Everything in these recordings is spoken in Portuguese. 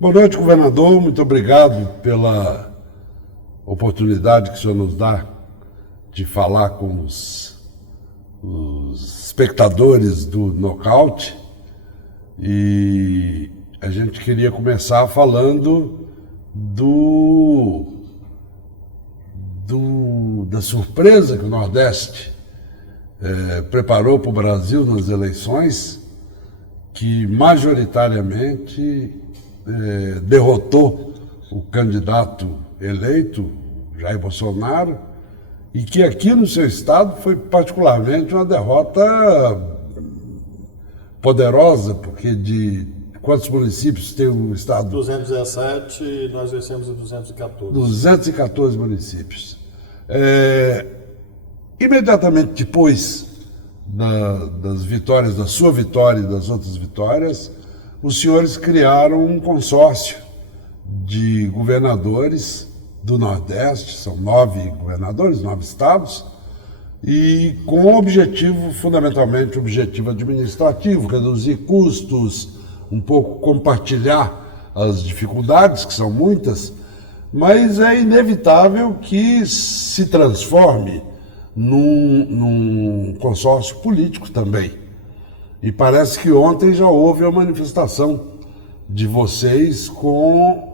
Boa noite, governador. Muito obrigado pela oportunidade que o senhor nos dá de falar com os espectadores do Nocaute. E a gente queria começar falando da surpresa que o Nordeste preparou para o Brasil nas eleições, que majoritariamente derrotou o candidato eleito, Jair Bolsonaro, e que aqui no seu estado foi particularmente uma derrota poderosa, porque de quantos municípios tem o estado? 217, nós vencemos em 214. 214 municípios. Imediatamente depois das vitórias, da sua vitória e das outras vitórias, os senhores criaram um consórcio de governadores do Nordeste, são 9 governadores, 9 estados, e com um objetivo, fundamentalmente, objetivo administrativo, reduzir custos, um pouco compartilhar as dificuldades, que são muitas, mas é inevitável que se transforme num consórcio político também. E parece que ontem já houve a manifestação de vocês com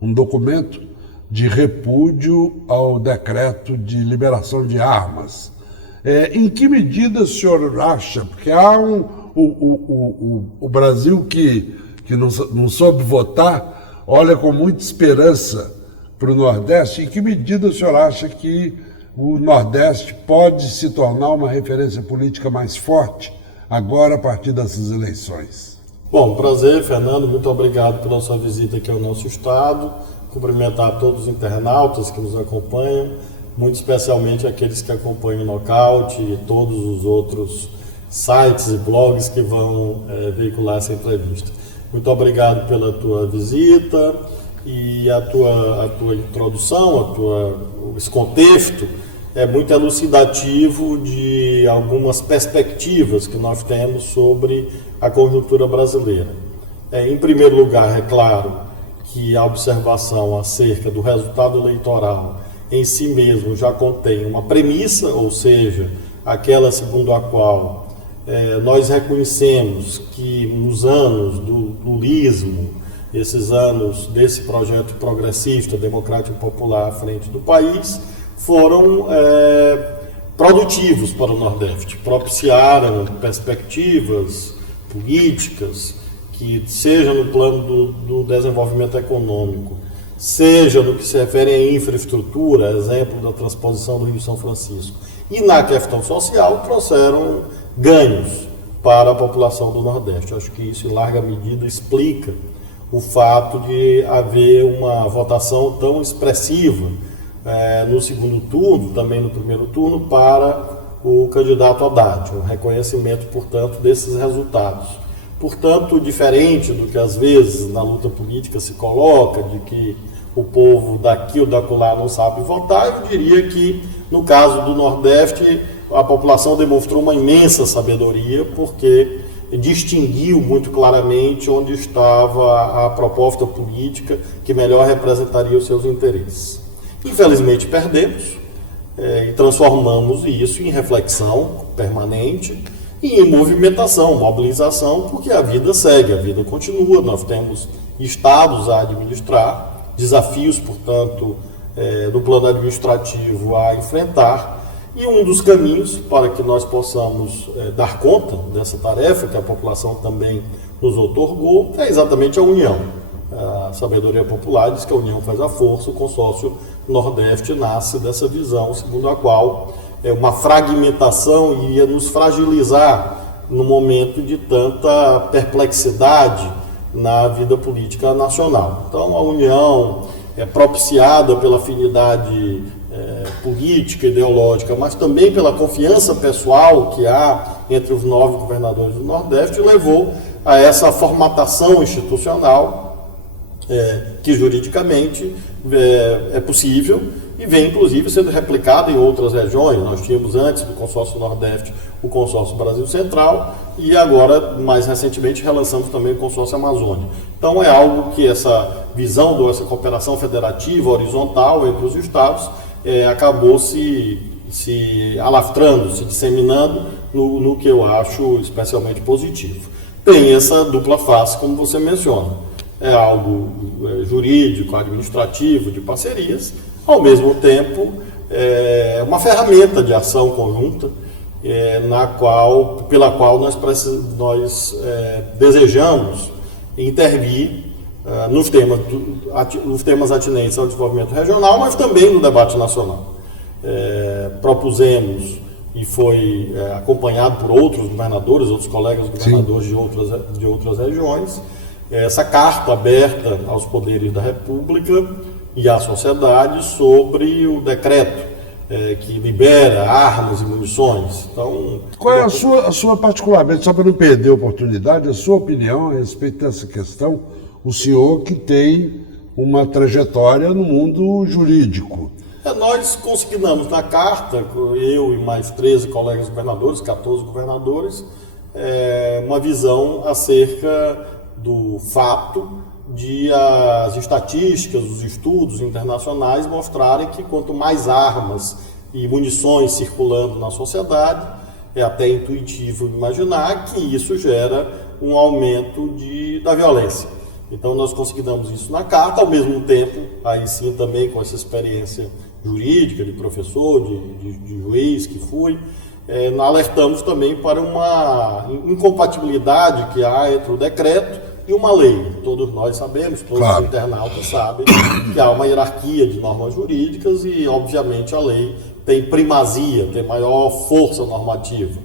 um documento de repúdio ao decreto de liberação de armas. Em que medida o senhor acha, porque há o Brasil que não soube votar, olha com muita esperança para o Nordeste, em que medida o senhor acha que o Nordeste pode se tornar uma referência política mais forte agora a partir dessas eleições? Bom, prazer, Fernando, muito obrigado pela sua visita aqui ao nosso estado, cumprimentar todos os internautas que nos acompanham, muito especialmente aqueles que acompanham o Nocaute e todos os outros sites e blogs que vão veicular essa entrevista. Muito obrigado pela tua visita e a tua introdução, esse contexto é muito elucidativo de algumas perspectivas que nós temos sobre a conjuntura brasileira. Em primeiro lugar, é claro que a observação acerca do resultado eleitoral em si mesmo já contém uma premissa, ou seja, aquela segundo a qual nós reconhecemos que nos anos do lulismo, esses anos desse projeto progressista, democrático e popular à frente do país, foram produtivos para o Nordeste, propiciaram perspectivas políticas que, seja no plano do desenvolvimento econômico, seja no que se refere à infraestrutura, exemplo da transposição do Rio São Francisco, e na questão social, trouxeram ganhos para a população do Nordeste. Acho que isso, em larga medida, explica o fato de haver uma votação tão expressiva no segundo turno, também no primeiro turno, para o candidato Haddad, um reconhecimento, portanto, desses resultados. Portanto, diferente do que às vezes na luta política se coloca, de que o povo daqui ou dacolá não sabe votar, eu diria que, no caso do Nordeste, a população demonstrou uma imensa sabedoria, porque distinguiu muito claramente onde estava a proposta política que melhor representaria os seus interesses. Infelizmente perdemos e transformamos isso em reflexão permanente e em movimentação, mobilização, porque a vida segue, a vida continua, nós temos estados a administrar, desafios, portanto, no plano administrativo a enfrentar, e um dos caminhos para que nós possamos dar conta dessa tarefa, que a população também nos outorgou, é exatamente a união. A sabedoria popular diz que a união faz a força, o consórcio Nordeste nasce dessa visão, segundo a qual uma fragmentação iria nos fragilizar no momento de tanta perplexidade na vida política nacional. Então, a união é propiciada pela afinidade política, ideológica, mas também pela confiança pessoal que há entre os 9 governadores do Nordeste, levou a essa formatação institucional que juridicamente é possível e vem inclusive sendo replicada em outras regiões. Nós tínhamos antes do consórcio Nordeste o Consórcio Brasil Central e agora, mais recentemente, relançamos também o Consórcio Amazônia. Então é algo que essa visão dessa cooperação federativa horizontal entre os estados acabou se alastrando, se disseminando no que eu acho especialmente positivo. Tem essa dupla face, como você menciona. É algo jurídico, administrativo, de parcerias, ao mesmo tempo é uma ferramenta de ação conjunta pela qual nós desejamos intervir nos temas atinentes ao desenvolvimento regional, mas também no debate nacional. Propusemos e foi acompanhado por outros governadores, outros colegas governadores de outras regiões, essa carta aberta aos poderes da República e à sociedade sobre o decreto que libera armas e munições. Então, qual é a sua particularmente, só para não perder a oportunidade, a sua opinião a respeito dessa questão, o senhor que tem uma trajetória no mundo jurídico? Nós consignamos na carta, eu e mais 13 colegas governadores, 14 governadores, uma visão acerca do fato de as estatísticas, os estudos internacionais mostrarem que quanto mais armas e munições circulando na sociedade, é até intuitivo imaginar que isso gera um aumento da violência. Então nós consignamos isso na carta, ao mesmo tempo, aí sim também com essa experiência jurídica, de professor, de juiz que fui, alertamos também para uma incompatibilidade que há entre o decreto e uma lei. Todos nós sabemos, todos os internautas sabem que há uma hierarquia de normas jurídicas e, obviamente, a lei tem primazia, tem maior força normativa.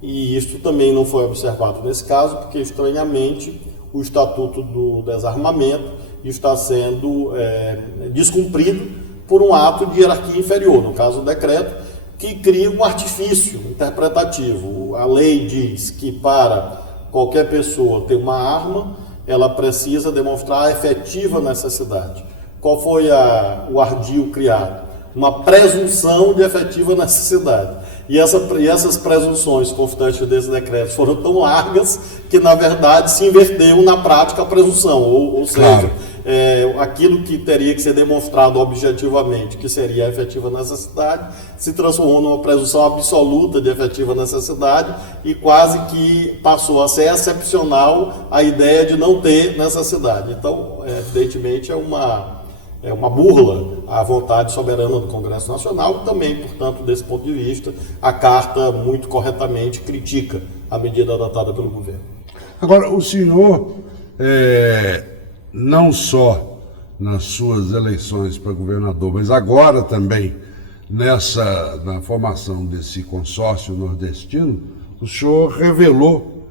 E isso também não foi observado nesse caso, porque, estranhamente, o Estatuto do Desarmamento está sendo descumprido por um ato de hierarquia inferior, no caso o decreto, que cria um artifício interpretativo. A lei diz que para qualquer pessoa ter uma arma, ela precisa demonstrar a efetiva necessidade. Qual foi o ardil criado? Uma presunção de efetiva necessidade. E essas presunções constantes desse decreto foram tão largas que, na verdade, se inverteu na prática a presunção, ou seja, aquilo que teria que ser demonstrado objetivamente, que seria a efetiva necessidade, se transformou numa presunção absoluta de efetiva necessidade e quase que passou a ser excepcional a ideia de não ter necessidade. Então, evidentemente, é uma burla à vontade soberana do Congresso Nacional e também, portanto, desse ponto de vista, a carta muito corretamente critica a medida adotada pelo governo. Agora, o senhor, não só nas suas eleições para governador, mas agora também na formação desse consórcio nordestino, o senhor revelou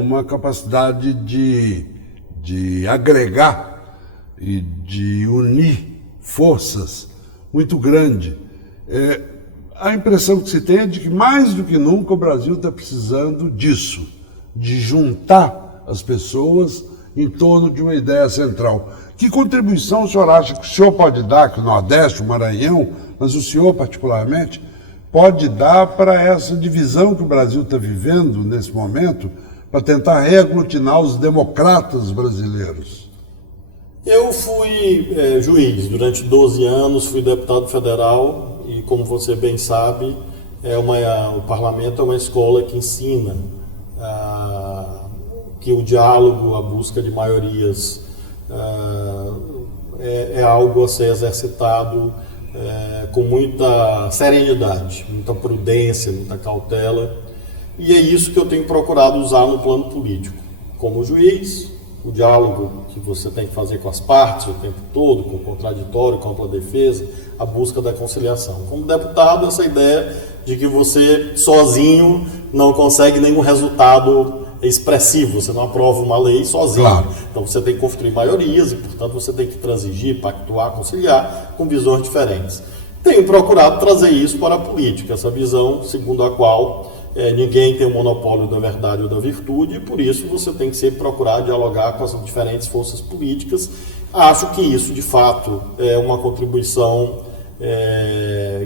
uma capacidade de agregar e de unir forças muito grande. A impressão que se tem é de que mais do que nunca o Brasil está precisando disso, de juntar as pessoas em torno de uma ideia central. Que contribuição o senhor acha que o senhor pode dar, que o Nordeste, o Maranhão, mas o senhor particularmente, pode dar para essa divisão que o Brasil está vivendo nesse momento, para tentar reaglutinar os democratas brasileiros? Eu fui juiz durante 12 anos, fui deputado federal e, como você bem sabe, o parlamento é uma escola que ensina que o diálogo, a busca de maiorias é algo a ser exercitado com muita serenidade, muita prudência, muita cautela, e é isso que eu tenho procurado usar no plano político. Como juiz, o diálogo que você tem que fazer com as partes o tempo todo, com o contraditório, com a ampla defesa, a busca da conciliação. Como deputado, essa ideia de que você sozinho não consegue nenhum resultado expressivo, você não aprova uma lei sozinho. Claro. Então você tem que construir maiorias e, portanto, você tem que transigir, pactuar, conciliar com visões diferentes. Tenho procurado trazer isso para a política, essa visão segundo a qual ninguém tem o monopólio da verdade ou da virtude e, por isso, você tem que sempre procurar dialogar com as diferentes forças políticas. Acho que isso, de fato, é uma contribuição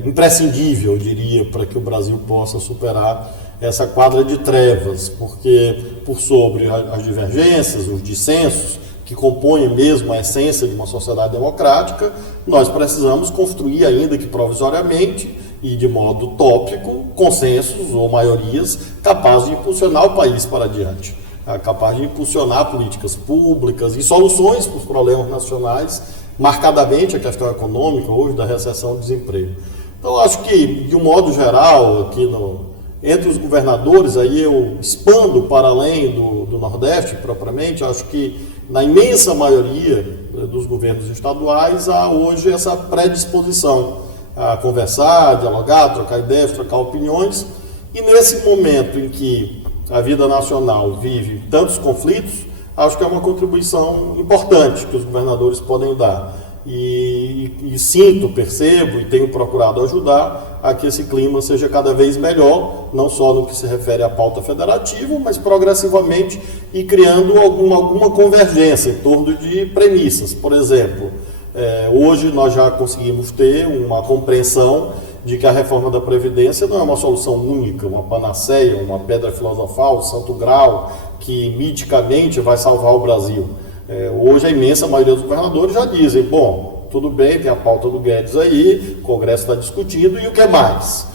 imprescindível, eu diria, para que o Brasil possa superar essa quadra de trevas, porque por sobre as divergências, os dissensos, que compõem mesmo a essência de uma sociedade democrática, nós precisamos construir, ainda que provisoriamente e de modo utópico, consensos ou maiorias capazes de impulsionar o país para adiante, capazes de impulsionar políticas públicas e soluções para os problemas nacionais, marcadamente a questão econômica hoje da recessão e desemprego. Então, acho que, de um modo geral, aqui entre os governadores, aí eu expando para além do Nordeste, propriamente, acho que na imensa maioria dos governos estaduais há hoje essa predisposição a conversar, a dialogar, a trocar ideias, trocar opiniões, e nesse momento em que a vida nacional vive tantos conflitos, acho que é uma contribuição importante que os governadores podem dar. E sinto, percebo e tenho procurado ajudar a que esse clima seja cada vez melhor, não só no que se refere à pauta federativa, mas progressivamente e criando alguma convergência em torno de premissas. Por exemplo, hoje nós já conseguimos ter uma compreensão de que a reforma da Previdência não é uma solução única, uma panaceia, uma pedra filosofal, santo grau, que miticamente vai salvar o Brasil. Hoje a imensa maioria dos governadores já dizem, bom, tudo bem, tem a pauta do Guedes aí, o Congresso está discutindo, e o que mais?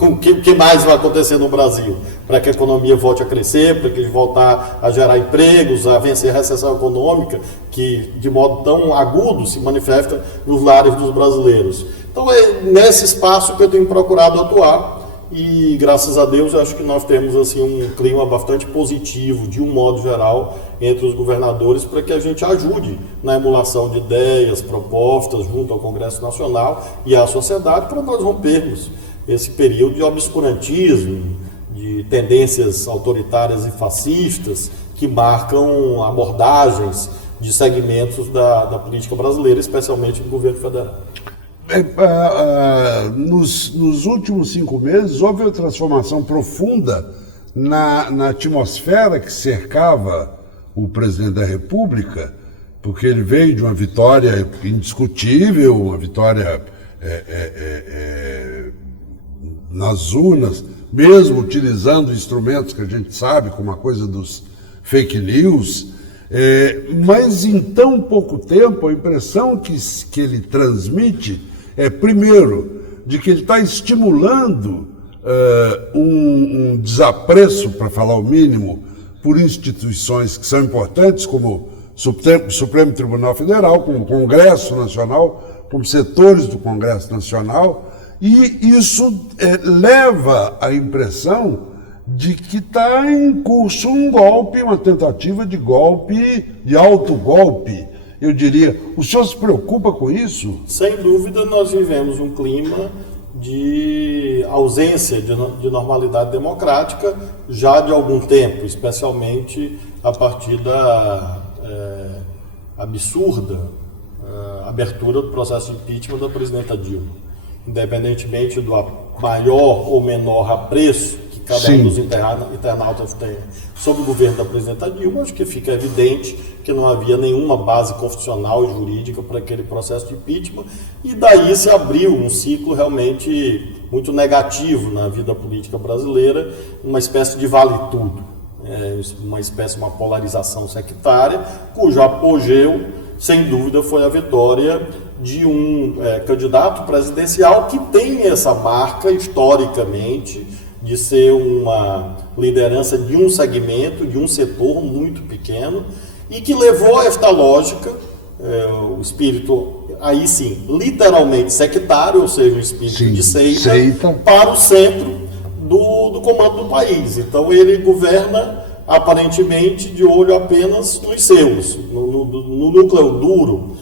O que mais vai acontecer no Brasil? Para que a economia volte a crescer, para que ele voltar a gerar empregos, a vencer a recessão econômica, que de modo tão agudo se manifesta nos lares dos brasileiros. Então é nesse espaço que eu tenho procurado atuar, e graças a Deus eu acho que nós temos assim um clima bastante positivo, de um modo geral, entre os governadores, para que a gente ajude na emulação de ideias, propostas junto ao Congresso Nacional e à sociedade, para nós rompermos esse período de obscurantismo, de tendências autoritárias e fascistas que marcam abordagens de segmentos da política brasileira, especialmente do governo federal. Nos últimos 5 meses houve uma transformação profunda na atmosfera que cercava o presidente da República, porque ele veio de uma vitória indiscutível, uma vitória nas urnas, mesmo utilizando instrumentos que a gente sabe, como a coisa dos fake news, mas em tão pouco tempo a impressão que ele transmite primeiro, de que ele está estimulando um desapreço, para falar o mínimo, por instituições que são importantes, como o Supremo Tribunal Federal, como o Congresso Nacional, como setores do Congresso Nacional, e isso leva à impressão de que está em curso um golpe, uma tentativa de golpe, de autogolpe, eu diria. O senhor se preocupa com isso? Sem dúvida, nós vivemos um clima de ausência de normalidade democrática já de algum tempo, especialmente a partir da absurda abertura do processo de impeachment da presidenta Dilma. Independentemente do maior ou menor apreço que cada um dos internautas tem sobre o governo da presidenta Dilma, acho que fica evidente que não havia nenhuma base constitucional e jurídica para aquele processo de impeachment, e daí se abriu um ciclo realmente muito negativo na vida política brasileira, uma espécie de vale-tudo, uma polarização sectária, cujo apogeu, sem dúvida, foi a vitória de um candidato presidencial que tem essa marca, historicamente, de ser uma liderança de um segmento, de um setor muito pequeno, e que levou a esta lógica, o espírito, aí sim, literalmente sectário, ou seja, o espírito de seita, para o centro do comando do país. Então ele governa, aparentemente, de olho apenas nos seus, no núcleo duro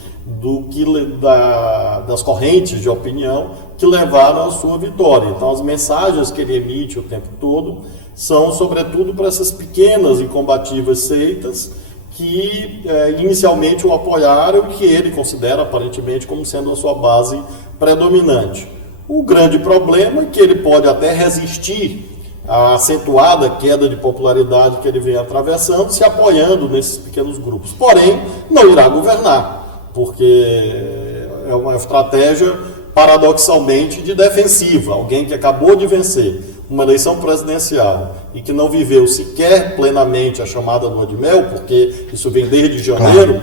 das correntes de opinião que levaram à sua vitória. Então as mensagens que ele emite o tempo todo são, sobretudo, para essas pequenas e combativas seitas que inicialmente o apoiaram e que ele considera, aparentemente, como sendo a sua base predominante. O grande problema é que ele pode até resistir à acentuada queda de popularidade que ele vem atravessando, se apoiando nesses pequenos grupos. Porém, não irá governar, porque é uma estratégia, paradoxalmente, de defensiva. Alguém que acabou de vencer uma eleição presidencial e que não viveu sequer plenamente a chamada lua de mel, porque isso vem desde janeiro,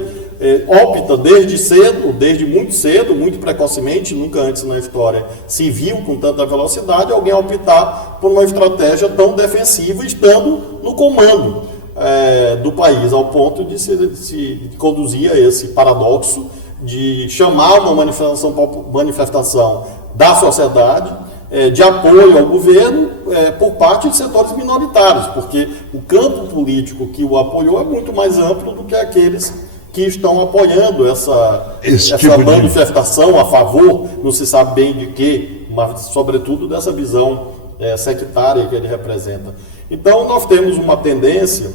opta desde muito cedo, muito precocemente, nunca antes na história se viu com tanta velocidade alguém optar por uma estratégia tão defensiva, estando no comando do país, ao ponto de se conduzir a esse paradoxo de chamar uma manifestação da sociedade de apoio ao governo por parte de setores minoritários, porque o campo político que o apoiou é muito mais amplo do que aqueles que estão apoiando essa manifestação a favor, não se sabe bem de quê, mas sobretudo dessa visão sectária que ele representa. Então nós temos uma tendência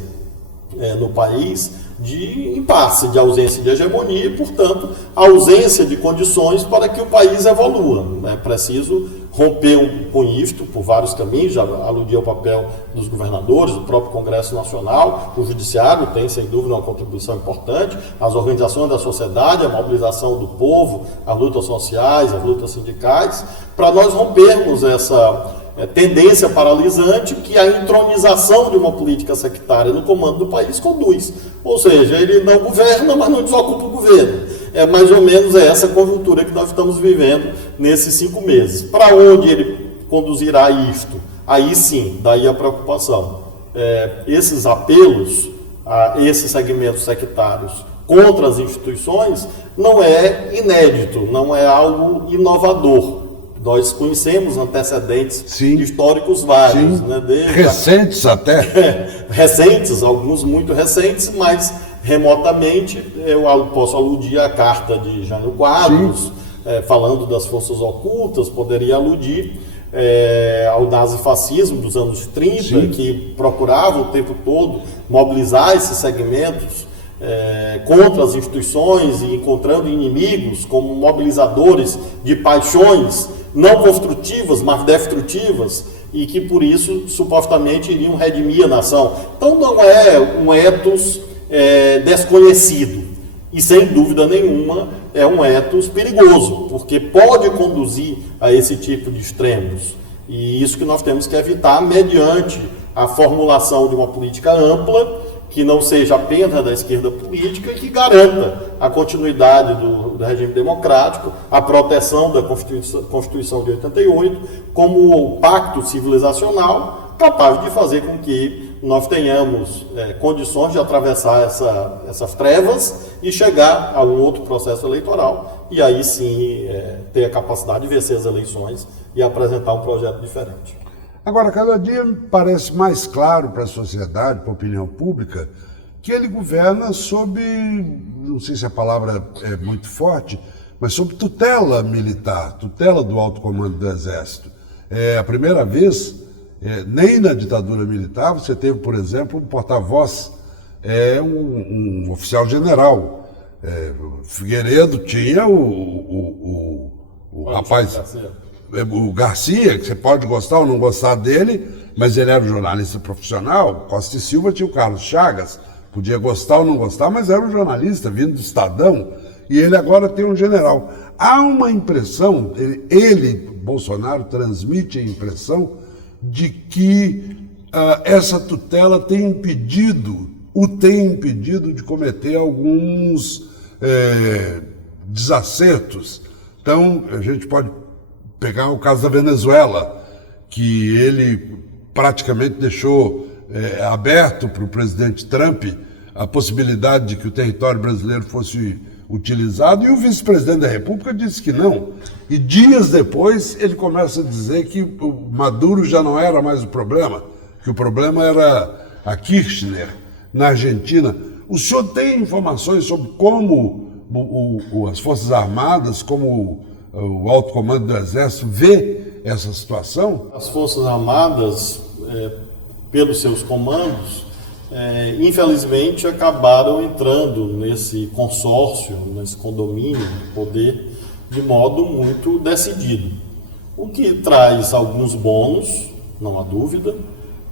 no país de impasse, de ausência de hegemonia e, portanto, ausência de condições para que o país evolua. É preciso romper com isto por vários caminhos, já aludi ao papel dos governadores, do próprio Congresso Nacional, o Judiciário tem, sem dúvida, uma contribuição importante, as organizações da sociedade, a mobilização do povo, as lutas sociais, as lutas sindicais, para nós rompermos essa tendência paralisante que a entronização de uma política sectária no comando do país conduz. Ou seja, ele não governa, mas não desocupa o governo. É mais ou menos essa conjuntura que nós estamos vivendo nesses 5 meses. Para onde ele conduzirá isto? Aí sim, daí a preocupação. Esses apelos a esses segmentos sectários contra as instituições não é inédito, não é algo inovador. Nós conhecemos antecedentes históricos vários. Né? Recentes até. Recentes, alguns muito recentes, mas remotamente eu posso aludir à carta de Jânio Quadros, falando das forças ocultas, poderia aludir ao nazifascismo dos anos 30, que procurava o tempo todo mobilizar esses segmentos contra as instituições e encontrando inimigos como mobilizadores de paixões não construtivas, mas destrutivas, e que por isso supostamente iriam redimir a nação. Então não é um ethos desconhecido, e sem dúvida nenhuma é um ethos perigoso, porque pode conduzir a esse tipo de extremos, e isso que nós temos que evitar mediante a formulação de uma política ampla, que não seja apenas da esquerda política e que garanta a continuidade do regime democrático, a proteção da Constituição de 88, como o pacto civilizacional capaz de fazer com que nós tenhamos condições de atravessar essas trevas e chegar a um outro processo eleitoral e aí sim ter a capacidade de vencer as eleições e apresentar um projeto diferente. Agora, cada dia me parece mais claro para a sociedade, para a opinião pública, que ele governa sob, não sei se a palavra é muito forte, mas sob tutela militar, tutela do alto comando do Exército. É a primeira vez, nem na ditadura militar, você teve, por exemplo, um porta-voz, um oficial general. Figueiredo tinha o rapaz... O Garcia, que você pode gostar ou não gostar dele, mas ele era um jornalista profissional. Costa e Silva tinha o Carlos Chagas, podia gostar ou não gostar, mas era um jornalista vindo do Estadão, e ele agora tem um general. Há uma impressão, Bolsonaro, transmite a impressão de que essa tutela tem impedido de cometer alguns desacertos. Então, a gente pode pegar o caso da Venezuela, que ele praticamente deixou aberto para o presidente Trump a possibilidade de que o território brasileiro fosse utilizado, e o vice-presidente da República disse que não. E dias depois ele começa a dizer que o Maduro já não era mais o problema, que o problema era a Kirchner, na Argentina. O senhor tem informações sobre como as Forças Armadas, como o alto comando do Exército vê essa situação? As Forças Armadas, pelos seus comandos, infelizmente acabaram entrando nesse consórcio, nesse condomínio de poder, de modo muito decidido. O que traz alguns bônus, não há dúvida,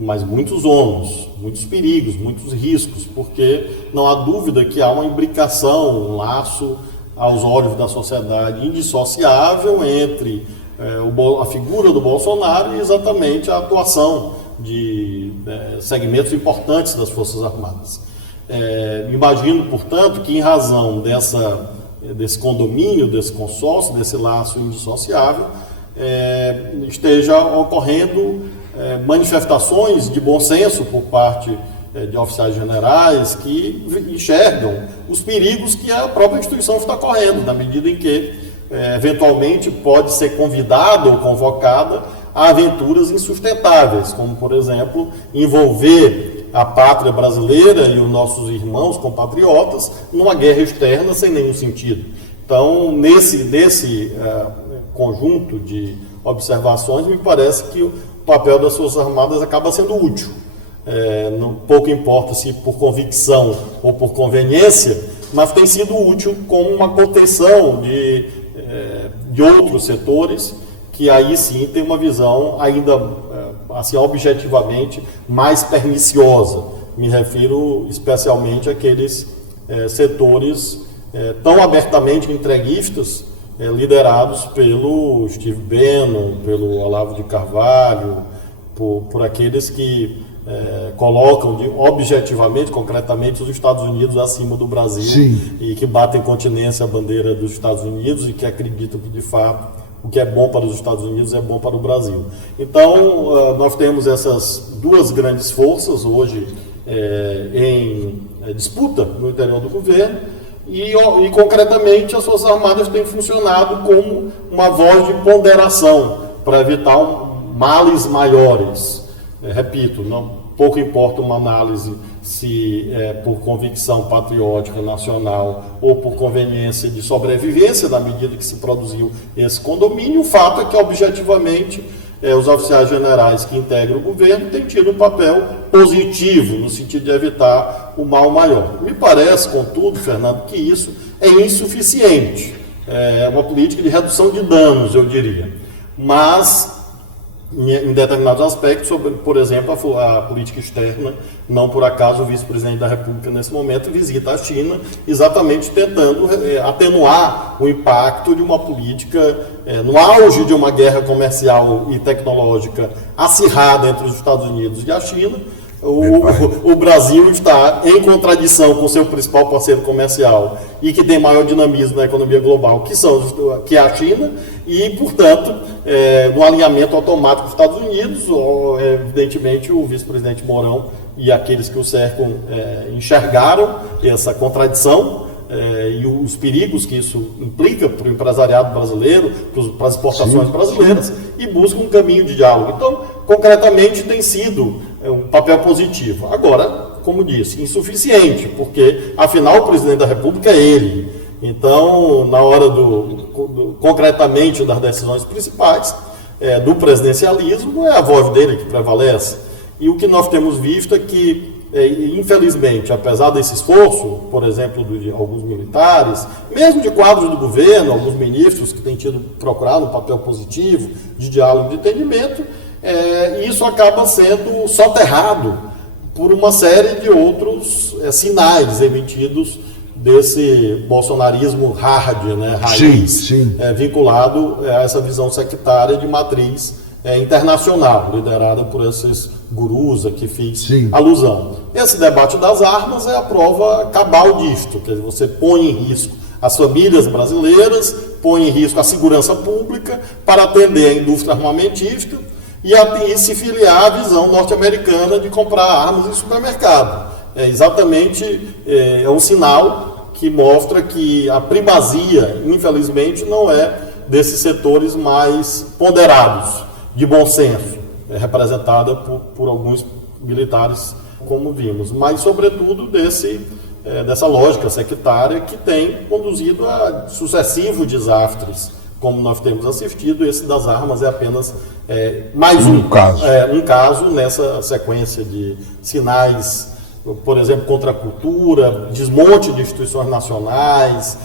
mas muitos ônus, muitos perigos, muitos riscos, porque não há dúvida que há uma imbricação, um laço aos olhos da sociedade indissociável entre a figura do Bolsonaro e exatamente a atuação de segmentos importantes das Forças Armadas. Imagino, portanto, que em razão desse condomínio, desse consórcio, desse laço indissociável, esteja ocorrendo manifestações de bom senso por parte de oficiais generais que enxergam os perigos que a própria instituição está correndo, na medida em que, eventualmente, pode ser convidada ou convocada a aventuras insustentáveis, como, por exemplo, envolver a pátria brasileira e os nossos irmãos compatriotas numa guerra externa sem nenhum sentido. Então, nesse conjunto de observações, me parece que o papel das Forças Armadas acaba sendo útil. Pouco importa se por convicção ou por conveniência, mas tem sido útil como uma contenção de outros setores que aí sim tem uma visão ainda assim, objetivamente mais perniciosa. Me refiro especialmente àqueles setores tão abertamente entreguistas, liderados pelo Steve Bannon, pelo Olavo de Carvalho, por aqueles que colocam objetivamente, concretamente, os Estados Unidos acima do Brasil. Sim. E que batem continência à bandeira dos Estados Unidos e que acreditam que, de fato, o que é bom para os Estados Unidos é bom para o Brasil. Então, nós temos essas duas grandes forças hoje em disputa no interior do governo e, concretamente, as Forças Armadas têm funcionado como uma voz de ponderação para evitar males maiores. Repito, pouco importa uma análise se por convicção patriótica nacional ou por conveniência de sobrevivência, na medida que se produziu esse condomínio. O fato é que, objetivamente, os oficiais generais que integram o governo têm tido um papel positivo no sentido de evitar o mal maior. Me parece, contudo, Fernando, que isso é insuficiente. É uma política de redução de danos, eu diria. Mas, em determinados aspectos, sobre, por exemplo, a política externa, não por acaso o vice-presidente da República, nesse momento, visita a China, exatamente tentando atenuar o impacto de uma política, no auge de uma guerra comercial e tecnológica acirrada entre os Estados Unidos e a China. O Brasil está em contradição com o seu principal parceiro comercial e que tem maior dinamismo na economia global, que é a China, e, portanto, no alinhamento automático dos Estados Unidos. Evidentemente, o vice-presidente Mourão e aqueles que o cercam enxergaram essa contradição e os perigos que isso implica para o empresariado brasileiro, para as exportações brasileiras, e buscam um caminho de diálogo. Então, concretamente, tem sido um papel positivo. Agora, como disse, insuficiente, porque, afinal, o presidente da República é ele. Então, na hora concretamente das decisões principais do presidencialismo, é a voz dele que prevalece. E o que nós temos visto é que, infelizmente, apesar desse esforço, por exemplo, de alguns militares, mesmo de quadros do governo, alguns ministros que têm procurado um papel positivo de diálogo, de entendimento, isso acaba sendo soterrado por uma série de outros sinais emitidos desse bolsonarismo hard, raiz, vinculado a essa visão sectária de matriz internacional, liderada por esses gurus a que fiz alusão. Esse debate das armas é a prova cabal disto, quer dizer, você põe em risco as famílias brasileiras, põe em risco a segurança pública para atender a indústria armamentística e se filiar à visão norte-americana de comprar armas em supermercado. Exatamente, um sinal que mostra que a primazia, infelizmente, não é desses setores mais ponderados, de bom senso, representada por alguns militares, como vimos, mas, sobretudo, dessa lógica sectária que tem conduzido a sucessivos desastres, como nós temos assistido. Esse das armas é apenas mais um caso nessa sequência de sinais, por exemplo, contra a cultura, desmonte de instituições nacionais,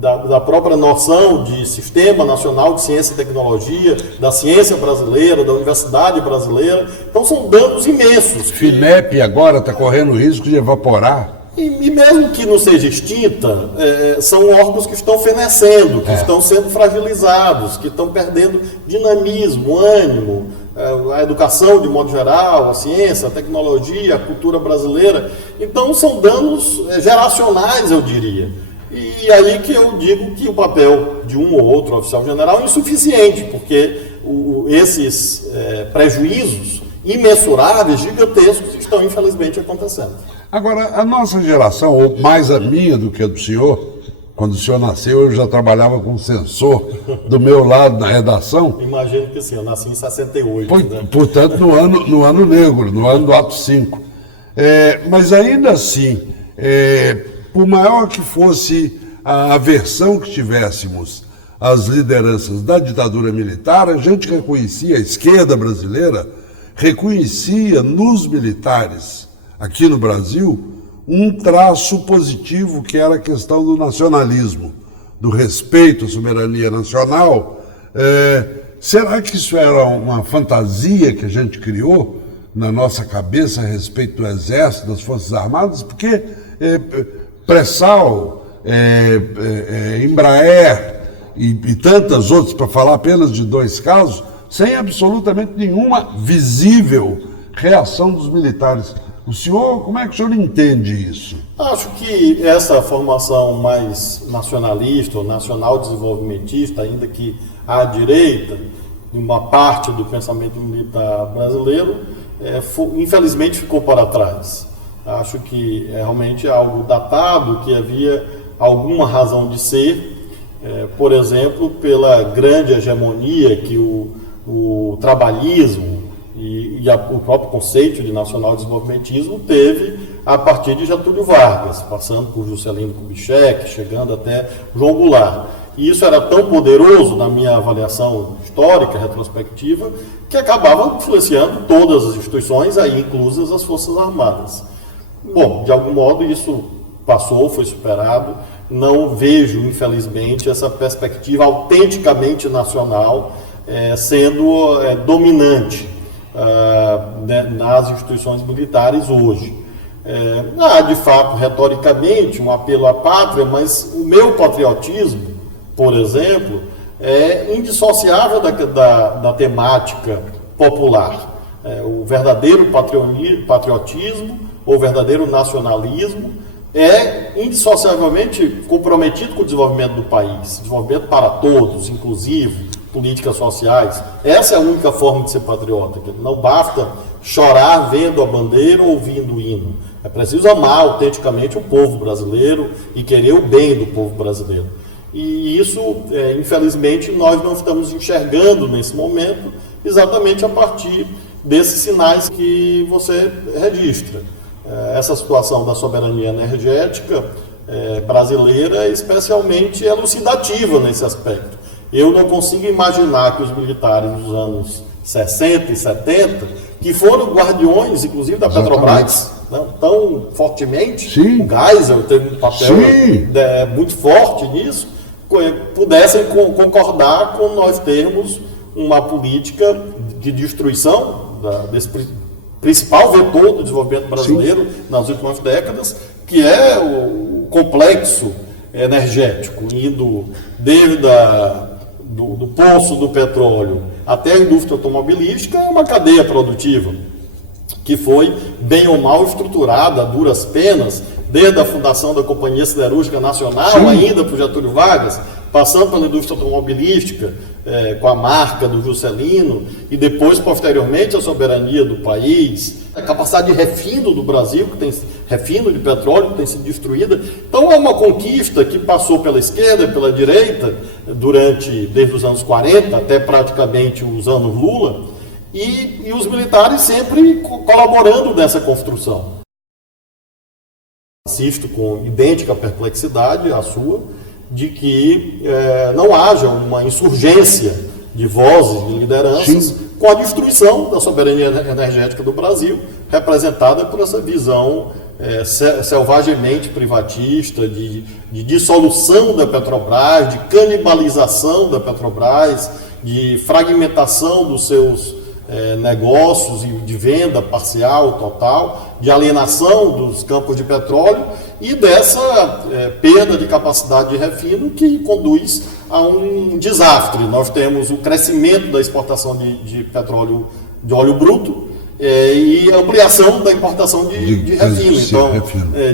da própria noção de sistema nacional de ciência e tecnologia, da ciência brasileira, da universidade brasileira. Então são danos imensos. FINEP agora está correndo risco de evaporar. E mesmo que não seja extinta, são órgãos que estão fenecendo, que estão sendo fragilizados, que estão perdendo dinamismo, ânimo, a educação de modo geral, a ciência, a tecnologia, a cultura brasileira. Então são danos geracionais, eu diria. E aí que eu digo que o papel de um ou outro oficial general é insuficiente, porque esses prejuízos imensuráveis, gigantescos, estão infelizmente acontecendo. Agora, a nossa geração, ou mais a minha do que a do senhor, quando o senhor nasceu, eu já trabalhava com sensor do meu lado na redação. Imagino que sim, eu nasci em 68. Portanto, no ano negro, no ano do ato 5. Mas ainda assim, por maior que fosse a aversão que tivéssemos às lideranças da ditadura militar, a gente reconhecia, a esquerda brasileira reconhecia nos militares aqui no Brasil um traço positivo, que era a questão do nacionalismo, do respeito à soberania nacional. Será que isso era uma fantasia que a gente criou na nossa cabeça a respeito do Exército, das Forças Armadas? Porque Pressal, Embraer e tantas outras, para falar apenas de 2 casos, sem absolutamente nenhuma visível reação dos militares. O senhor, como é que o senhor entende isso? Acho que essa formação mais nacionalista ou nacional-desenvolvimentista, ainda que à direita, de uma parte do pensamento militar brasileiro, infelizmente ficou para trás. Acho que é realmente algo datado, que havia alguma razão de ser, por exemplo, pela grande hegemonia que o trabalhismo e o próprio conceito de nacional-desenvolvimentismo teve a partir de Getúlio Vargas, passando por Juscelino Kubitschek, chegando até João Goulart. E isso era tão poderoso na minha avaliação histórica, retrospectiva, que acabava influenciando todas as instituições, aí inclusas as Forças Armadas. Bom, de algum modo isso passou, foi superado. Não vejo, infelizmente, essa perspectiva autenticamente nacional sendo dominante nas instituições militares hoje. Há, de fato, retoricamente, um apelo à pátria, mas o meu patriotismo, por exemplo, é indissociável da temática popular. O verdadeiro patriotismo, ou verdadeiro nacionalismo, é indissociavelmente comprometido com o desenvolvimento do país, desenvolvimento para todos, inclusive políticas sociais. Essa é a única forma de ser patriota. Não basta chorar vendo a bandeira ou ouvindo o hino. É preciso amar autenticamente o povo brasileiro e querer o bem do povo brasileiro. E isso, infelizmente, nós não estamos enxergando nesse momento, exatamente a partir desses sinais que você registra. Essa situação da soberania energética brasileira é especialmente elucidativa nesse aspecto. Eu não consigo imaginar que os militares dos anos 60 e 70, que foram guardiões, inclusive, da Petrobras, tão fortemente, Sim. O Geisel teve um papel muito forte nisso, pudessem concordar com nós termos uma política de destruição desse principal vetor do desenvolvimento brasileiro Sim. nas últimas décadas, que é o complexo energético, indo desde do poço do petróleo até a indústria automobilística, é uma cadeia produtiva que foi bem ou mal estruturada a duras penas, desde a fundação da Companhia Siderúrgica Nacional, Sim. ainda por Getúlio Vargas, passando pela indústria automobilística, com a marca do Juscelino, e depois, posteriormente, a soberania do país, a capacidade de refino do Brasil, refino de petróleo, que tem sido destruída. Então, é uma conquista que passou pela esquerda e pela direita, desde os anos 40 até praticamente os anos Lula, e os militares sempre colaborando nessa construção. Assisto com idêntica perplexidade à sua, de que não haja uma insurgência de vozes, de lideranças, Sim. com a destruição da soberania energética do Brasil, representada por essa visão selvagemente privatista, de dissolução da Petrobras, de canibalização da Petrobras, de fragmentação dos seus negócios e de venda parcial, total, de alienação dos campos de petróleo e dessa perda de capacidade de refino que conduz a um desastre. Nós temos o crescimento da exportação de petróleo, de óleo bruto, e a ampliação da importação de refino, então,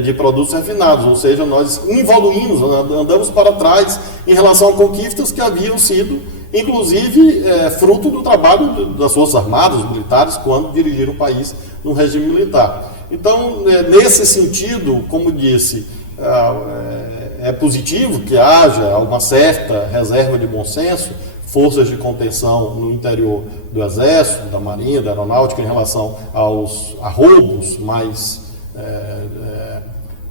de produtos refinados, ou seja, nós evoluímos, andamos para trás em relação a conquistas que haviam sido, inclusive, fruto do trabalho das Forças Armadas, militares, quando dirigiram o país no regime militar. Então, nesse sentido, como disse, é positivo que haja uma certa reserva de bom senso, forças de contenção no interior do Exército, da Marinha, da Aeronáutica, em relação a roubos mais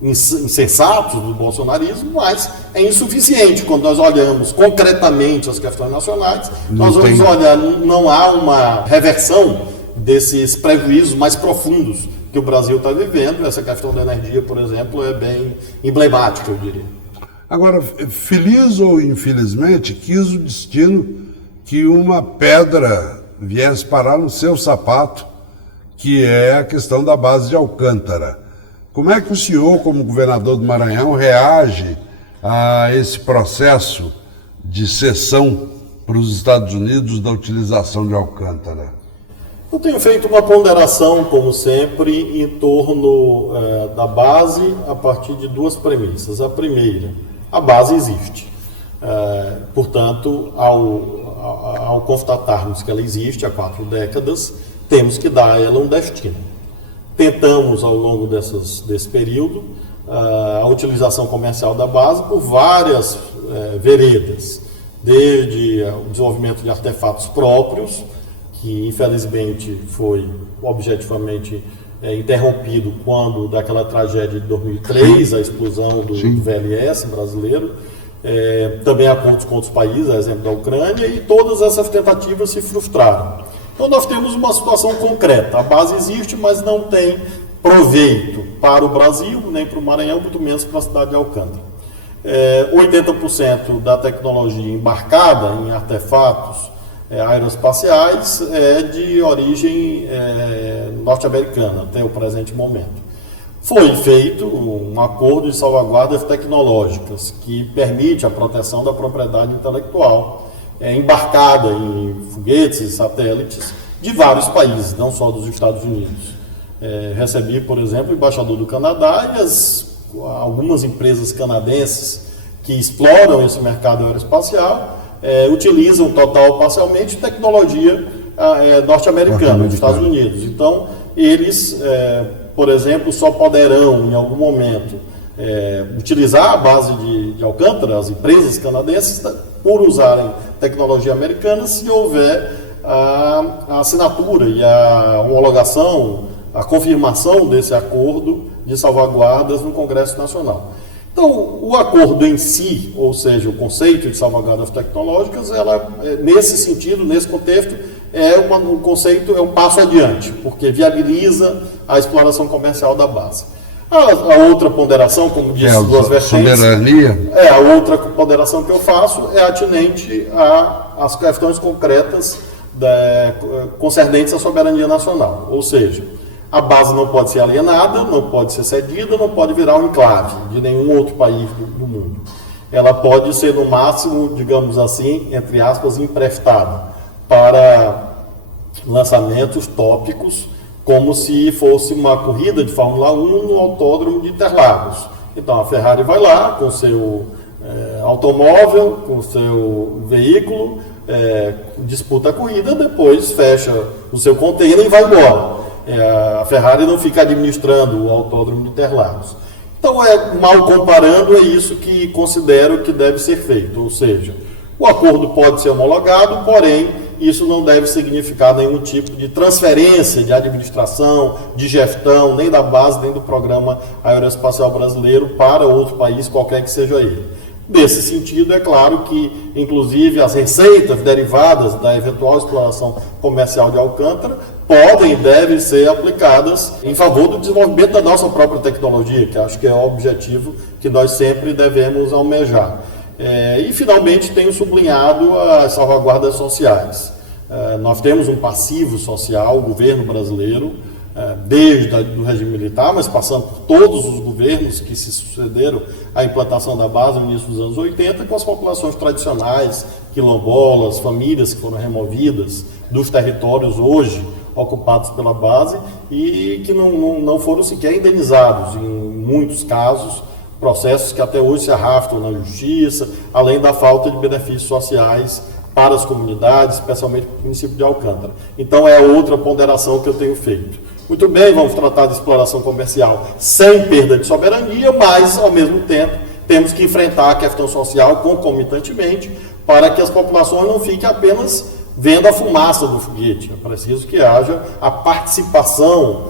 insensatos do bolsonarismo, mas é insuficiente. Quando nós olhamos concretamente as questões nacionais, nós vamos olhar, não há uma reversão desses prejuízos mais profundos que o Brasil está vivendo. Essa questão da energia, por exemplo, é bem emblemática, eu diria. Agora, feliz ou infelizmente, quis o destino que uma pedra viesse parar no seu sapato, que é a questão da base de Alcântara. Como é que o senhor, como governador do Maranhão, reage a esse processo de cessão para os Estados Unidos da utilização de Alcântara? Eu tenho feito uma ponderação, como sempre, em torno da base a partir de duas premissas. A primeira, a base existe. Portanto, ao constatarmos que ela existe há 4 décadas, temos que dar a ela um destino. Tentamos, ao longo desse período, a utilização comercial da base por várias veredas, desde o desenvolvimento de artefatos próprios, que infelizmente foi objetivamente interrompido quando daquela tragédia de 2003, a explosão do VLS brasileiro, também acordos com outros países, a exemplo da Ucrânia, e todas essas tentativas se frustraram. Então nós temos uma situação concreta, a base existe, mas não tem proveito para o Brasil, nem para o Maranhão, muito menos para a cidade de Alcântara. 80% da tecnologia embarcada em artefatos aeroespaciais é de origem norte-americana, até o presente momento. Foi feito um acordo de salvaguardas tecnológicas que permite a proteção da propriedade intelectual embarcada em foguetes e satélites de vários países, não só dos Estados Unidos. Recebi, por exemplo, o embaixador do Canadá e algumas empresas canadenses que exploram esse mercado aeroespacial utilizam total ou parcialmente tecnologia norte-americana, dos Estados Unidos. Então, eles, por exemplo, só poderão, em algum momento, utilizar a base de Alcântara, as empresas canadenses, por usarem tecnologia americana, se houver a assinatura e a homologação, a confirmação desse acordo de salvaguardas no Congresso Nacional. Então, o acordo em si, ou seja, o conceito de salvaguardas tecnológicas, nesse sentido, nesse contexto, um conceito, um passo adiante, porque viabiliza a exploração comercial da base. A outra ponderação, como disse, duas vertentes, soberania. A outra ponderação que eu faço é atinente às questões concretas concernentes à soberania nacional, ou seja, a base não pode ser alienada, não pode ser cedida, não pode virar um enclave de nenhum outro país do mundo. Ela pode ser, no máximo, digamos assim, entre aspas, emprestada para lançamentos tópicos, como se fosse uma corrida de Fórmula 1 no autódromo de Interlagos. Então, a Ferrari vai lá com o seu automóvel, com o seu veículo, disputa a corrida, depois fecha o seu container e vai embora. A Ferrari não fica administrando o autódromo de Interlagos. Então, mal comparando, é isso que considero que deve ser feito. Ou seja, o acordo pode ser homologado, porém, isso não deve significar nenhum tipo de transferência de administração, de gestão, nem da base, nem do Programa Aeroespacial Brasileiro para outro país, qualquer que seja ele. Nesse sentido, é claro que, inclusive, as receitas derivadas da eventual exploração comercial de Alcântara podem e devem ser aplicadas em favor do desenvolvimento da nossa própria tecnologia, que acho que é o objetivo que nós sempre devemos almejar. E, finalmente, tenho sublinhado as salvaguardas sociais. Nós temos um passivo social, o governo brasileiro, desde o regime militar, mas passando por todos os governos que se sucederam à implantação da base no início dos anos 80, com as populações tradicionais, quilombolas, famílias que foram removidas dos territórios hoje ocupados pela base e que não foram sequer indenizados, em muitos casos, processos que até hoje se arrastam na justiça, além da falta de benefícios sociais para as comunidades, especialmente para o município de Alcântara. Então é outra ponderação que eu tenho feito. Muito bem, vamos tratar de exploração comercial sem perda de soberania, mas, ao mesmo tempo, temos que enfrentar a questão social concomitantemente para que as populações não fiquem apenas vendo a fumaça do foguete. É preciso que haja a participação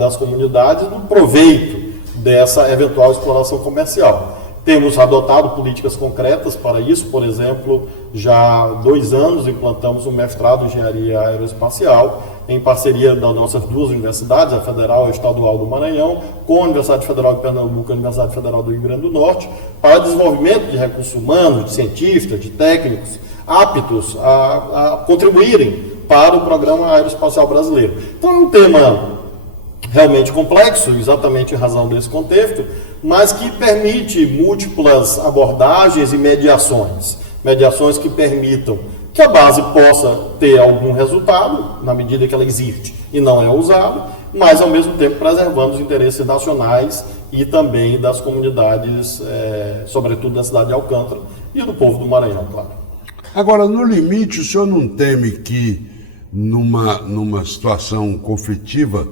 das comunidades no proveito dessa eventual exploração comercial. Temos adotado políticas concretas para isso, por exemplo, já há 2 anos implantamos um mestrado em engenharia aeroespacial em parceria das nossas 2 universidades, a Federal e a Estadual do Maranhão, com a Universidade Federal de Pernambuco e a Universidade Federal do Rio Grande do Norte, para desenvolvimento de recursos humanos, de cientistas, de técnicos aptos a contribuírem para o Programa Aeroespacial Brasileiro. Então é um tema realmente complexo, exatamente em razão desse contexto, mas que permite múltiplas abordagens e mediações que permitam que a base possa ter algum resultado, na medida que ela existe e não é usada, mas ao mesmo tempo preservando os interesses nacionais e também das comunidades, sobretudo da cidade de Alcântara e do povo do Maranhão, claro. Agora, no limite, o senhor não teme que numa situação conflitiva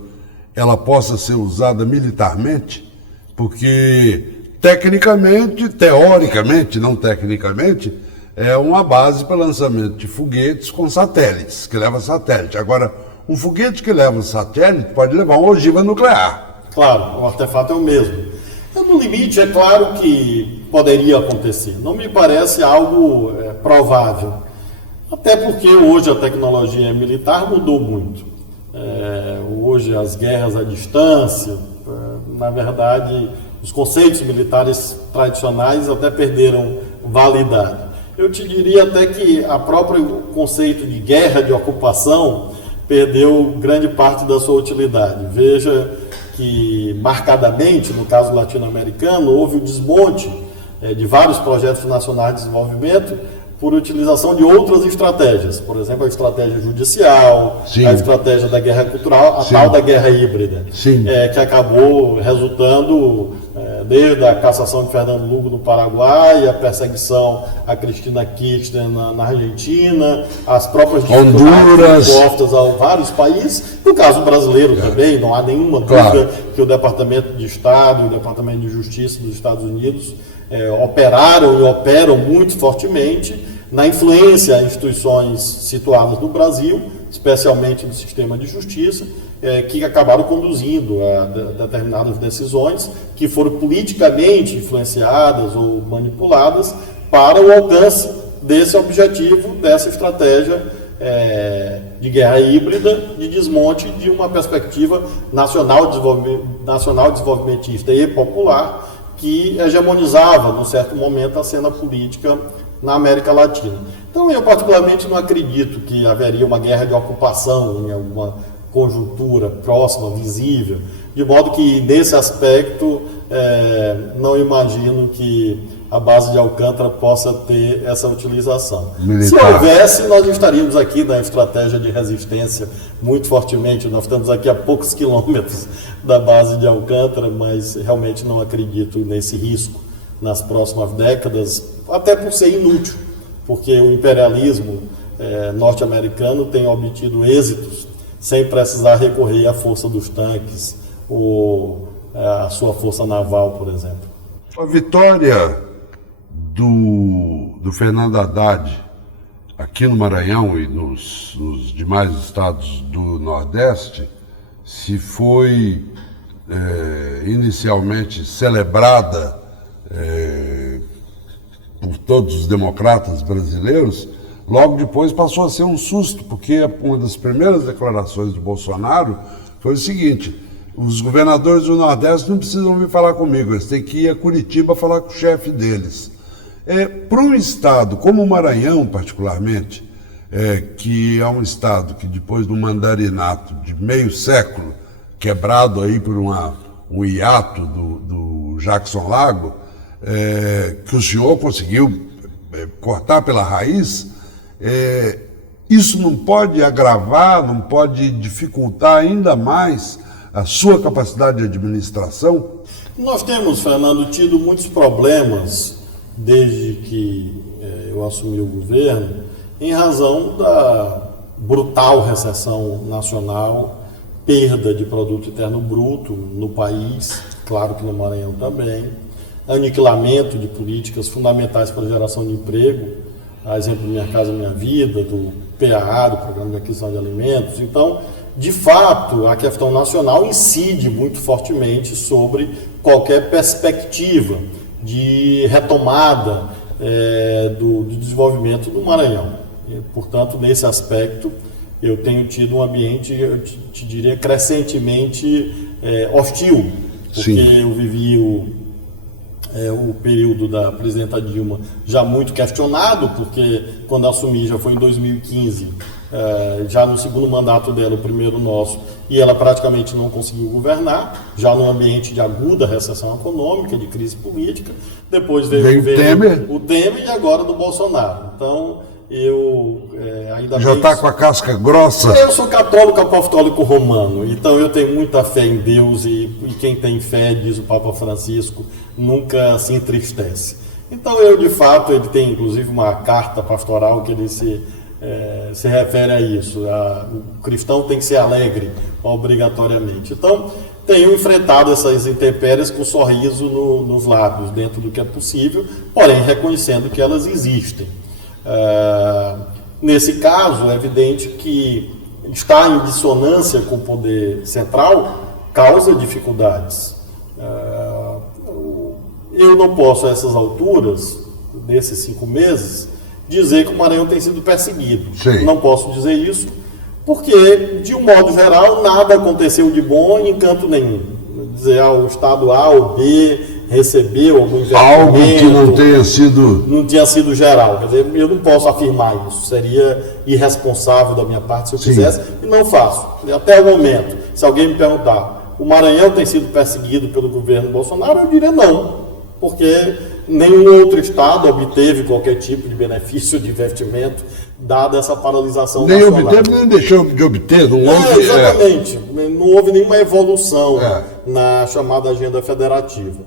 ela possa ser usada militarmente? Porque tecnicamente, teoricamente, não tecnicamente, é uma base para lançamento de foguetes com satélites, que leva satélite. Agora, um foguete que leva um satélite pode levar uma ogiva nuclear. Claro, o artefato é o mesmo. No limite, é claro que poderia acontecer. Não me parece algo provável. Até porque hoje a tecnologia militar mudou muito. Hoje as guerras à distância, na verdade, os conceitos militares tradicionais até perderam validade. Eu te diria até que o próprio conceito de guerra de ocupação perdeu grande parte da sua utilidade. Veja que, marcadamente, no caso latino-americano, houve o desmonte de vários projetos nacionais de desenvolvimento por utilização de outras estratégias, por exemplo, a estratégia judicial, Sim. a estratégia da guerra cultural, a Sim. tal da guerra híbrida, que acabou resultando desde a cassação de Fernando Lugo no Paraguai, a perseguição a Cristina Kirchner na Argentina, as próprias Honduras, impostas a vários países, no caso brasileiro também, não há nenhuma dúvida que o Departamento de Estado e o Departamento de Justiça dos Estados Unidos operaram e operam muito fortemente na influência a instituições situadas no Brasil, especialmente no sistema de justiça, que acabaram conduzindo a determinadas decisões que foram politicamente influenciadas ou manipuladas para o alcance desse objetivo, dessa estratégia de guerra híbrida, de desmonte de uma perspectiva nacional desenvolvimentista e popular que hegemonizava, num certo momento, a cena política na América Latina. Então, eu particularmente não acredito que haveria uma guerra de ocupação em alguma conjuntura próxima, visível, de modo que, nesse aspecto, não imagino que a base de Alcântara possa ter essa utilização. Militar. Se houvesse, nós estaríamos aqui na estratégia de resistência muito fortemente. Nós estamos aqui a poucos quilômetros da base de Alcântara, mas realmente não acredito nesse risco nas próximas décadas, até por ser inútil, porque o imperialismo norte-americano tem obtido êxitos sem precisar recorrer à força dos tanques ou à sua força naval, por exemplo. A vitória do Fernando Haddad aqui no Maranhão e nos demais estados do Nordeste, se foi inicialmente celebrada por todos os democratas brasileiros, logo depois passou a ser um susto, porque uma das primeiras declarações de Bolsonaro foi o seguinte: os governadores do Nordeste não precisam vir falar comigo, eles têm que ir a Curitiba falar com o chefe deles. Para um estado como o Maranhão, particularmente, que é um estado que depois do mandarinato de meio século quebrado aí por um hiato do Jackson Lago, que o senhor conseguiu cortar pela raiz, isso não pode agravar, não pode dificultar ainda mais a sua capacidade de administração? Nós temos, Fernando, tido muitos problemas desde que eu assumi o governo, em razão da brutal recessão nacional, perda de produto interno bruto no país, claro que no Maranhão também, aniquilamento de políticas fundamentais para a geração de emprego, a exemplo do Minha Casa Minha Vida, do PAA, do Programa de Aquisição de Alimentos. Então, de fato, a questão nacional incide muito fortemente sobre qualquer perspectiva de retomada do desenvolvimento do Maranhão. E, portanto, nesse aspecto, eu tenho tido um ambiente, eu te diria, crescentemente hostil, porque Sim. eu vivi o período da presidenta Dilma já muito questionado, porque quando assumi já foi em 2015, já no segundo mandato dela, o primeiro nosso, e ela praticamente não conseguiu governar, já num ambiente de aguda recessão econômica, de crise política. Depois veio o Temer e agora do Bolsonaro. Então, eu ainda já está com a casca grossa? Eu sou católico apostólico romano, então eu tenho muita fé em Deus e quem tem fé, diz o Papa Francisco, nunca se entristece. Então eu, de fato, ele tem inclusive uma carta pastoral que ele se refere a isso. O cristão tem que ser alegre, obrigatoriamente. Então, tenho enfrentado essas intempéries com sorriso nos lábios, dentro do que é possível, porém reconhecendo que elas existem. Nesse caso, é evidente que estar em dissonância com o poder central causa dificuldades. Eu não posso, a essas alturas, desses 5 meses, dizer que o Maranhão tem sido perseguido. Sim. Não posso dizer isso, porque, de um modo geral, nada aconteceu de bom em canto nenhum. Dizer, o Estado A ou B recebeu algum investimento... Algo que não tenha sido... Não tinha sido geral. Quer dizer, eu não posso afirmar isso. Seria irresponsável da minha parte se eu fizesse, e não faço. Até o momento, se alguém me perguntar, o Maranhão tem sido perseguido pelo governo Bolsonaro, eu diria não. Porque nenhum outro estado obteve qualquer tipo de benefício de investimento, dada essa paralisação nem nacional. obteve, nem deixou de obter. Não houve, exatamente. Não houve nenhuma evolução na chamada agenda federativa.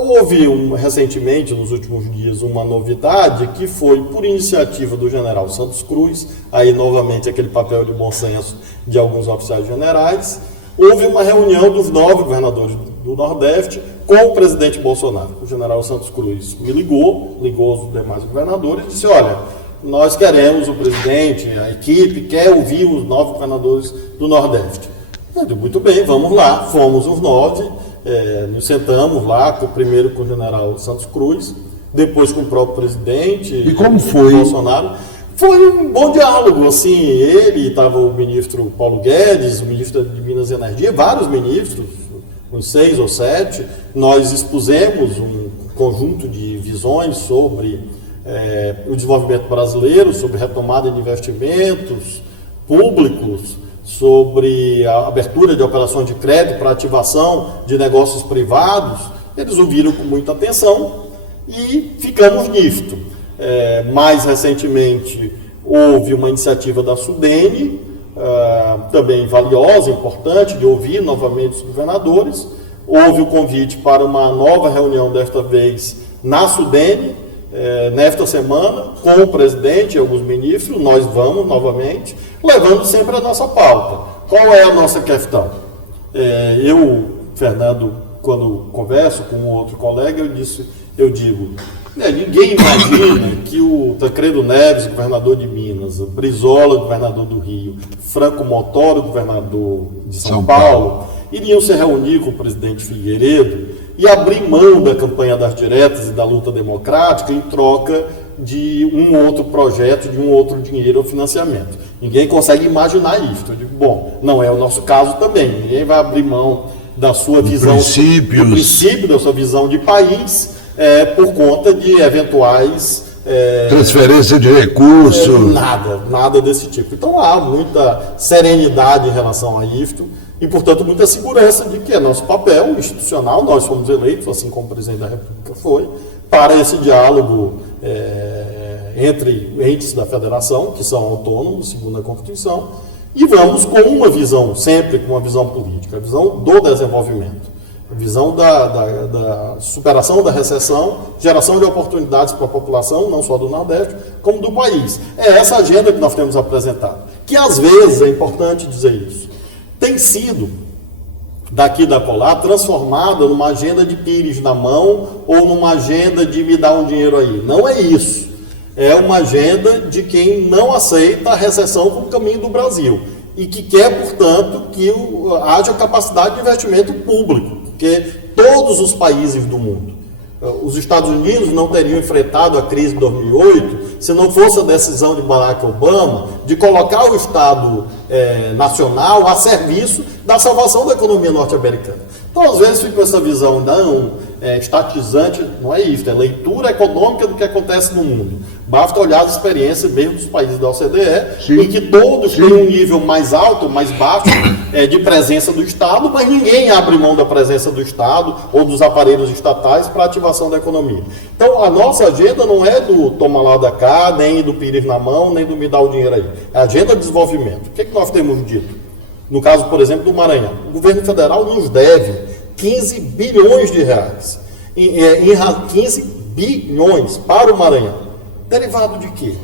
Houve recentemente, nos últimos dias, uma novidade que foi por iniciativa do general Santos Cruz, aí novamente aquele papel de bom senso de alguns oficiais generais. Houve uma reunião dos 9 governadores do Nordeste com o presidente Bolsonaro. O general Santos Cruz me ligou os demais governadores e disse, olha, nós queremos o presidente, a equipe quer ouvir os 9 governadores do Nordeste. Eu disse, muito bem, vamos lá. Fomos os 9, nos sentamos lá, primeiro com o general Santos Cruz, depois com o próprio presidente. E como foi? Bolsonaro. Foi um bom diálogo, assim, ele, estava o ministro Paulo Guedes, o ministro de Minas e Energia, vários ministros, uns 6 ou 7, nós expusemos um conjunto de visões sobre o desenvolvimento brasileiro, sobre retomada de investimentos públicos, sobre a abertura de operações de crédito para ativação de negócios privados. Eles ouviram com muita atenção e ficamos nisto. Mais recentemente houve uma iniciativa da Sudene, também valiosa, importante, de ouvir novamente os governadores. Houve o convite para uma nova reunião, desta vez na Sudene, nesta semana, com o presidente e alguns ministros. Nós vamos novamente, levando sempre a nossa pauta. Qual é a nossa questão? Eu, Fernando, quando converso com um outro colega, eu digo, ninguém imagina que o Tancredo Neves, governador de Minas, Brizola, governador do Rio, Franco Montoro, governador de São Paulo, iriam se reunir com o presidente Figueiredo e abrir mão da campanha das diretas e da luta democrática em troca de um outro projeto, de um outro dinheiro ou financiamento. Ninguém consegue imaginar isso. Eu digo, bom, não é o nosso caso também. Ninguém vai abrir mão da sua visão, do princípio da sua visão de país, por conta de eventuais... transferência de recursos. Nada desse tipo. Então há muita serenidade em relação a isto. E, portanto, muita segurança de que é nosso papel institucional, nós fomos eleitos, assim como o presidente da República foi, para esse diálogo entre entes da federação, que são autônomos, segundo a Constituição, e vamos com uma visão, sempre com uma visão política, a visão do desenvolvimento, a visão da superação da recessão, geração de oportunidades para a população, não só do Nordeste, como do país. É essa agenda que nós temos apresentado, que às vezes, é importante dizer isso, tem sido, daqui da colar, transformada numa agenda de pires na mão ou numa agenda de me dar um dinheiro aí. Não é isso. É uma agenda de quem não aceita a recessão como caminho do Brasil e que quer, portanto, que haja capacidade de investimento público, porque todos os países do mundo, os Estados Unidos não teriam enfrentado a crise de 2008 se não fosse a decisão de Barack Obama de colocar o Estado nacional a serviço da salvação da economia norte-americana. Então, às vezes, fica com essa visão estatizante, não é isso, é leitura econômica do que acontece no mundo. Basta olhar as experiências mesmo dos países da OCDE, sim, em que todos têm um nível mais alto, mais baixo de presença do Estado, mas ninguém abre mão da presença do Estado ou dos aparelhos estatais para a ativação da economia. Então, a nossa agenda não é do toma lá da cá, nem do pires na mão, nem do me dá o dinheiro aí. É a agenda de desenvolvimento. O que nós temos dito? No caso, por exemplo, do Maranhão. O governo federal nos deve 15 bilhões de reais. 15 bilhões para o Maranhão. Derivado de quê?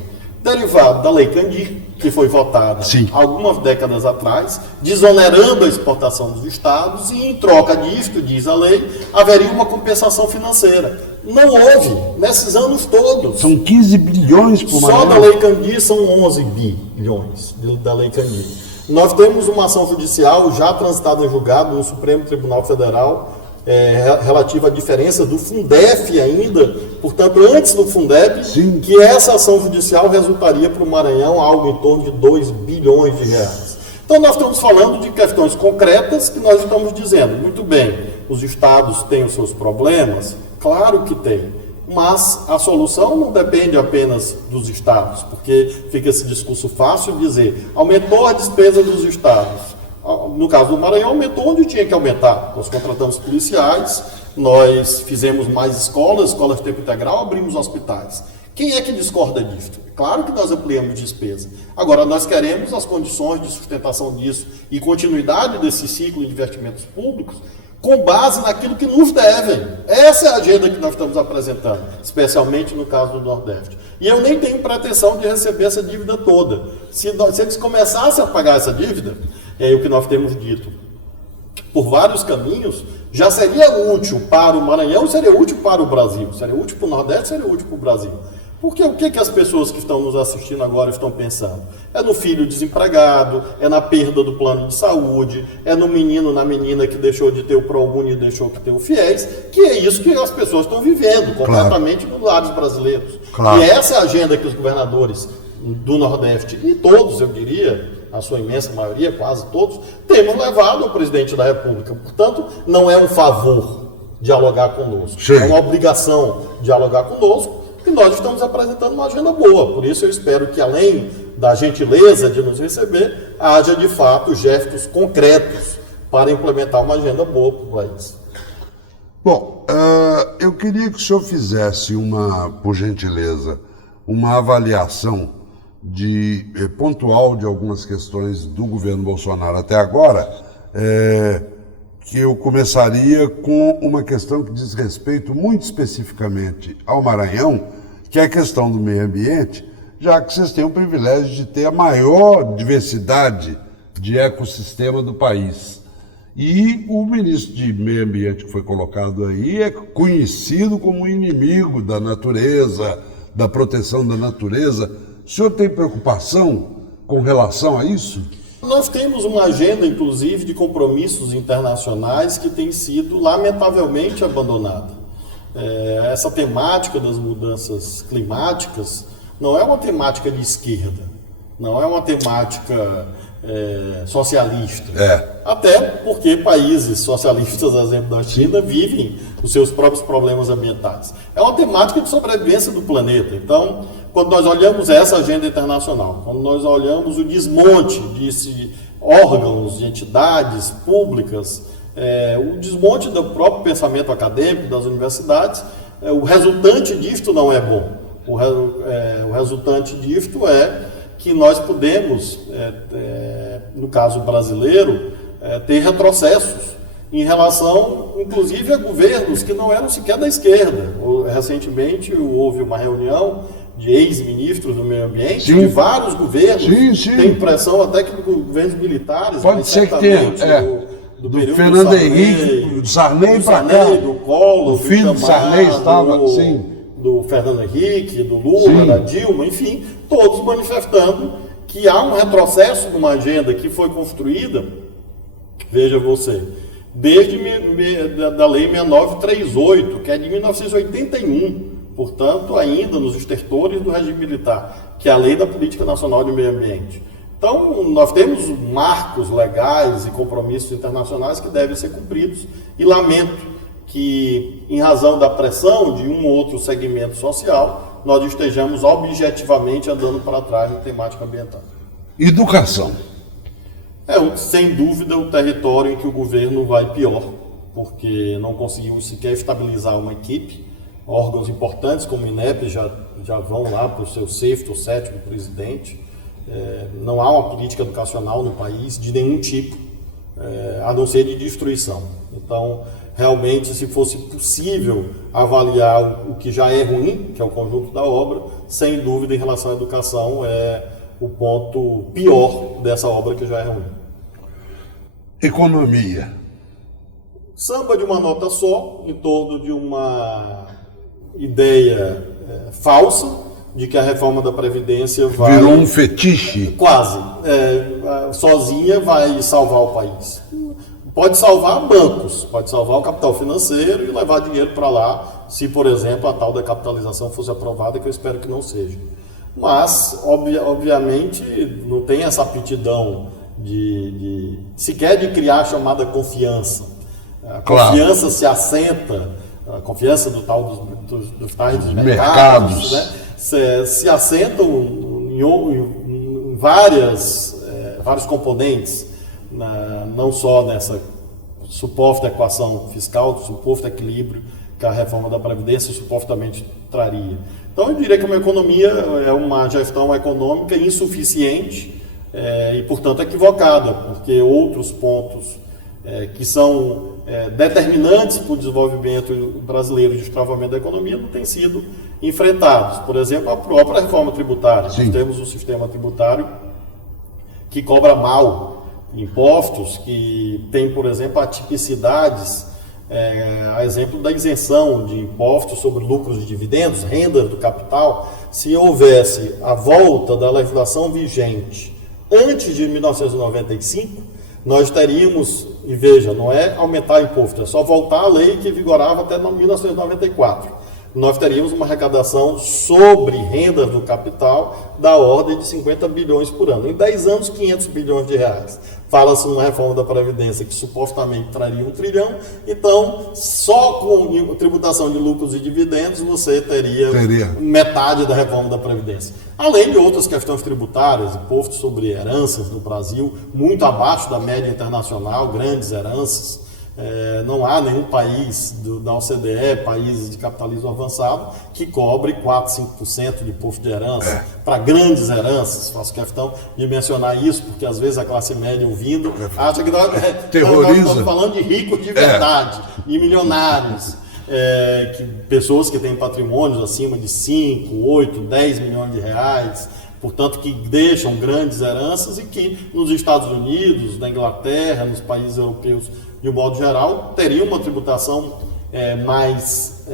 Derivado da Lei Candir, que foi votada algumas décadas atrás, desonerando a exportação dos estados e, em troca disto, diz a lei, haveria uma compensação financeira. Não houve, nesses anos todos. São 15 bilhões por Maranhão. Só da Lei Candir são 11 bilhões da Lei Candir. Nós temos uma ação judicial já transitada em julgado no Supremo Tribunal Federal, relativa à diferença do Fundef ainda, portanto, antes do Fundeb, que essa ação judicial resultaria para o Maranhão algo em torno de 2 bilhões de reais. Então, nós estamos falando de questões concretas que nós estamos dizendo, muito bem, os estados têm os seus problemas, claro que tem, mas a solução não depende apenas dos estados, porque fica esse discurso fácil de dizer, aumentou a despesa dos estados. No caso do Maranhão, aumentou onde tinha que aumentar. Nós contratamos policiais, nós fizemos mais escolas de tempo integral, abrimos hospitais. Quem é que discorda disso? Claro que nós ampliamos despesa. Agora, nós queremos as condições de sustentação disso e continuidade desse ciclo de investimentos públicos com base naquilo que nos devem. Essa é a agenda que nós estamos apresentando, especialmente no caso do Nordeste. E eu nem tenho pretensão de receber essa dívida toda. Se eles começassem a pagar essa dívida, é o que nós temos dito, por vários caminhos, já seria útil para o Maranhão, seria útil para o Brasil, seria útil para o Nordeste, seria útil para o Brasil. Porque o que as pessoas que estão nos assistindo agora estão pensando? É no filho desempregado, é na perda do plano de saúde, é no menino, na menina que deixou de ter o ProUni e deixou de ter o FIES, que é isso que as pessoas estão vivendo, completamente nos lares brasileiros. Claro. E essa é a agenda que os governadores do Nordeste, e todos, eu diria, a sua imensa maioria, quase todos, temos levado ao presidente da República. Portanto, não é um favor dialogar conosco, é uma obrigação dialogar conosco, e nós estamos apresentando uma agenda boa. Por isso eu espero que, além da gentileza de nos receber, haja de fato gestos concretos para implementar uma agenda boa para o país. Bom, eu queria que o senhor fizesse por gentileza, uma avaliação pontual de algumas questões do governo Bolsonaro até agora, que eu começaria com uma questão que diz respeito muito especificamente ao Maranhão, que é a questão do meio ambiente, já que vocês têm o privilégio de ter a maior diversidade de ecossistema do país. E o ministro de Meio Ambiente que foi colocado aí é conhecido como inimigo da natureza, da proteção da natureza. O senhor tem preocupação com relação a isso? Nós temos uma agenda, inclusive, de compromissos internacionais que tem sido, lamentavelmente, abandonada. Essa temática das mudanças climáticas não é uma temática de esquerda, não é uma temática socialista. Até porque países socialistas, a exemplo da China, vivem os seus próprios problemas ambientais. É uma temática de sobrevivência do planeta. Então, quando nós olhamos essa agenda internacional, quando nós olhamos o desmonte de se órgãos e entidades públicas, o desmonte do próprio pensamento acadêmico das universidades, o resultante disto não é bom. O resultante disto é que nós podemos, no caso brasileiro, ter retrocessos em relação, inclusive, a governos que não eram sequer da esquerda. Recentemente houve uma reunião de ex-ministros do meio ambiente, de vários governos, tem impressão até que governos militares, pode ser que tenha, do Fernando Henrique, do Sarney para cá, do Collor, o filho do Sarney estava, sim, do Fernando Henrique, do Lula, da Dilma, enfim, todos manifestando que há um retrocesso numa agenda que foi construída, veja você, desde da Lei 6938, que é de 1981, portanto, ainda nos estertores do regime militar, que é a Lei da Política Nacional de Meio Ambiente. Então, nós temos marcos legais e compromissos internacionais que devem ser cumpridos, e lamento que, em razão da pressão de um ou outro segmento social, nós estejamos objetivamente andando para trás na temática ambiental. Educação. Sem dúvida, o território em que o governo vai pior, porque não conseguimos sequer estabilizar uma equipe. Órgãos importantes como o INEP já vão lá para o seu sexto ou sétimo presidente. Não há uma política educacional no país de nenhum tipo, a não ser de destruição. Então, realmente, se fosse possível avaliar o que já é ruim, que é o conjunto da obra, sem dúvida, em relação à educação, é o ponto pior dessa obra que já é ruim. Economia. Samba de uma nota só, em torno de uma ideia falsa de que a reforma da Previdência vai... Virou um fetiche. Quase. Sozinha vai salvar o país. Pode salvar bancos, pode salvar o capital financeiro e levar dinheiro para lá, se, por exemplo, a tal da capitalização fosse aprovada, que eu espero que não seja. Mas, obviamente, não tem essa aptidão sequer de criar a chamada confiança. A confiança se assenta, a confiança do tal dos tais dos mercados, né? Se assentam em vários componentes, não só nessa suposta equação fiscal, suposto equilíbrio que a reforma da Previdência supostamente traria. Então, eu diria que uma economia é uma gestão econômica insuficiente e, portanto, equivocada, porque outros pontos que são determinantes para o desenvolvimento brasileiro de destravamento da economia não têm sido enfrentados. Por exemplo, a própria reforma tributária. Sim. Nós temos um sistema tributário que cobra mal impostos, que tem, por exemplo, atipicidades, a exemplo da isenção de impostos sobre lucros e dividendos, renda do capital. Se houvesse a volta da legislação vigente antes de 1995, nós teríamos, e veja, não é aumentar imposto, é só voltar à lei que vigorava até 1994. Nós teríamos uma arrecadação sobre rendas do capital da ordem de 50 bilhões por ano. Em 10 anos, 500 bilhões de reais. Fala-se numa reforma da Previdência que supostamente traria 1 trilhão. Então, só com tributação de lucros e dividendos, você teria metade da reforma da Previdência. Além de outras questões tributárias, imposto sobre heranças no Brasil, muito abaixo da média internacional, grandes heranças. Não há nenhum país da OCDE, países de capitalismo avançado, que cobre 4, 5% de imposto de herança para grandes heranças. Faço questão de mencionar isso, porque às vezes a classe média ouvindo acha que nós estamos falando de ricos de verdade, de milionários, pessoas que têm patrimônios acima de 5, 8, 10 milhões de reais, portanto que deixam grandes heranças e que nos Estados Unidos, na Inglaterra, nos países europeus, de um modo geral, teria uma tributação mais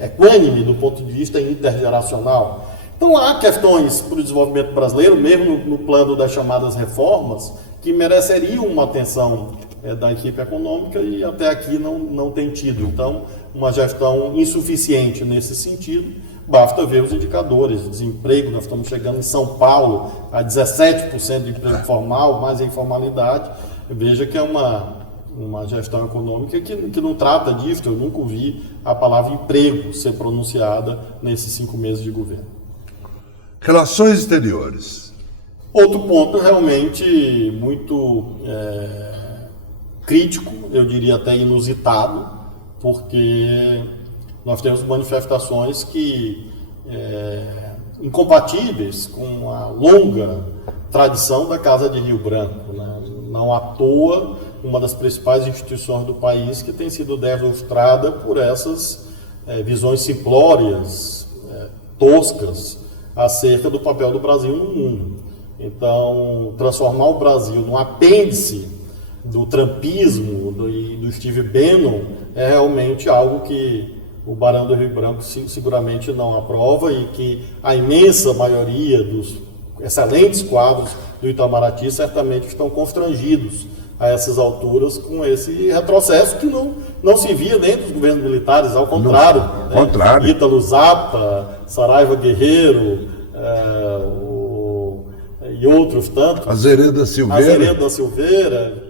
equânime do ponto de vista intergeracional. Então há questões para o desenvolvimento brasileiro, mesmo no plano das chamadas reformas, que mereceriam uma atenção da equipe econômica e até aqui não tem tido. Então, uma gestão insuficiente nesse sentido. Basta ver os indicadores de desemprego. Nós estamos chegando em São Paulo a 17% de emprego formal, mais a informalidade. Veja que é uma gestão econômica que não trata disso. Eu nunca ouvi a palavra emprego ser pronunciada nesses 5 meses de governo. Relações exteriores. Outro ponto realmente muito crítico, eu diria até inusitado, porque nós temos manifestações que incompatíveis com a longa tradição da Casa de Rio Branco, né? Não à toa, uma das principais instituições do país que tem sido demonstrada por essas visões simplórias, toscas, acerca do papel do Brasil no mundo. Então, transformar o Brasil num apêndice do trumpismo e do Steve Bannon é realmente algo que o Barão do Rio Branco seguramente não aprova, e que a imensa maioria dos excelentes quadros do Itamaraty certamente estão constrangidos a essas alturas com esse retrocesso que não se via dentro dos governos militares, ao contrário. Ao contrário. Ítalo Zappa, Saraiva Guerreiro, e outros tantos. Azeredo da Silveira,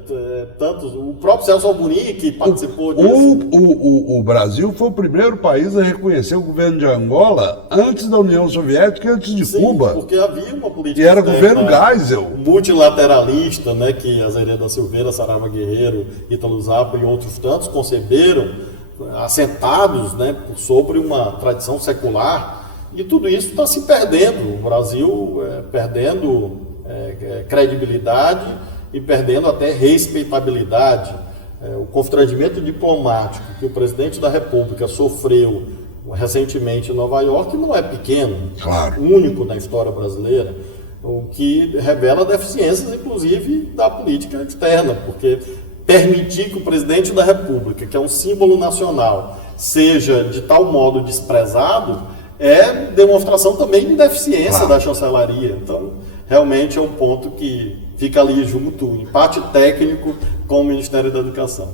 tantos. O próprio Celso Albuquerque, que participou disso. O Brasil foi o primeiro país a reconhecer o governo de Angola antes da União Soviética e antes de Cuba. Porque havia uma política que era governo Geisel. Multilateralista, né, que Azeredo da Silveira, Saraiva Guerreiro, Ítalo Zappa e outros tantos conceberam, assentados, né, sobre uma tradição secular. E tudo isso está se perdendo. O Brasil perdendo credibilidade e perdendo até respeitabilidade. O constrangimento diplomático que o presidente da República sofreu recentemente em Nova York não é pequeno, claro, único na história brasileira, o que revela deficiências, inclusive, da política externa, porque permitir que o presidente da República, que é um símbolo nacional, seja de tal modo desprezado é demonstração também de deficiência da chancelaria. Então, realmente é um ponto que fica ali junto, empate técnico com o Ministério da Educação.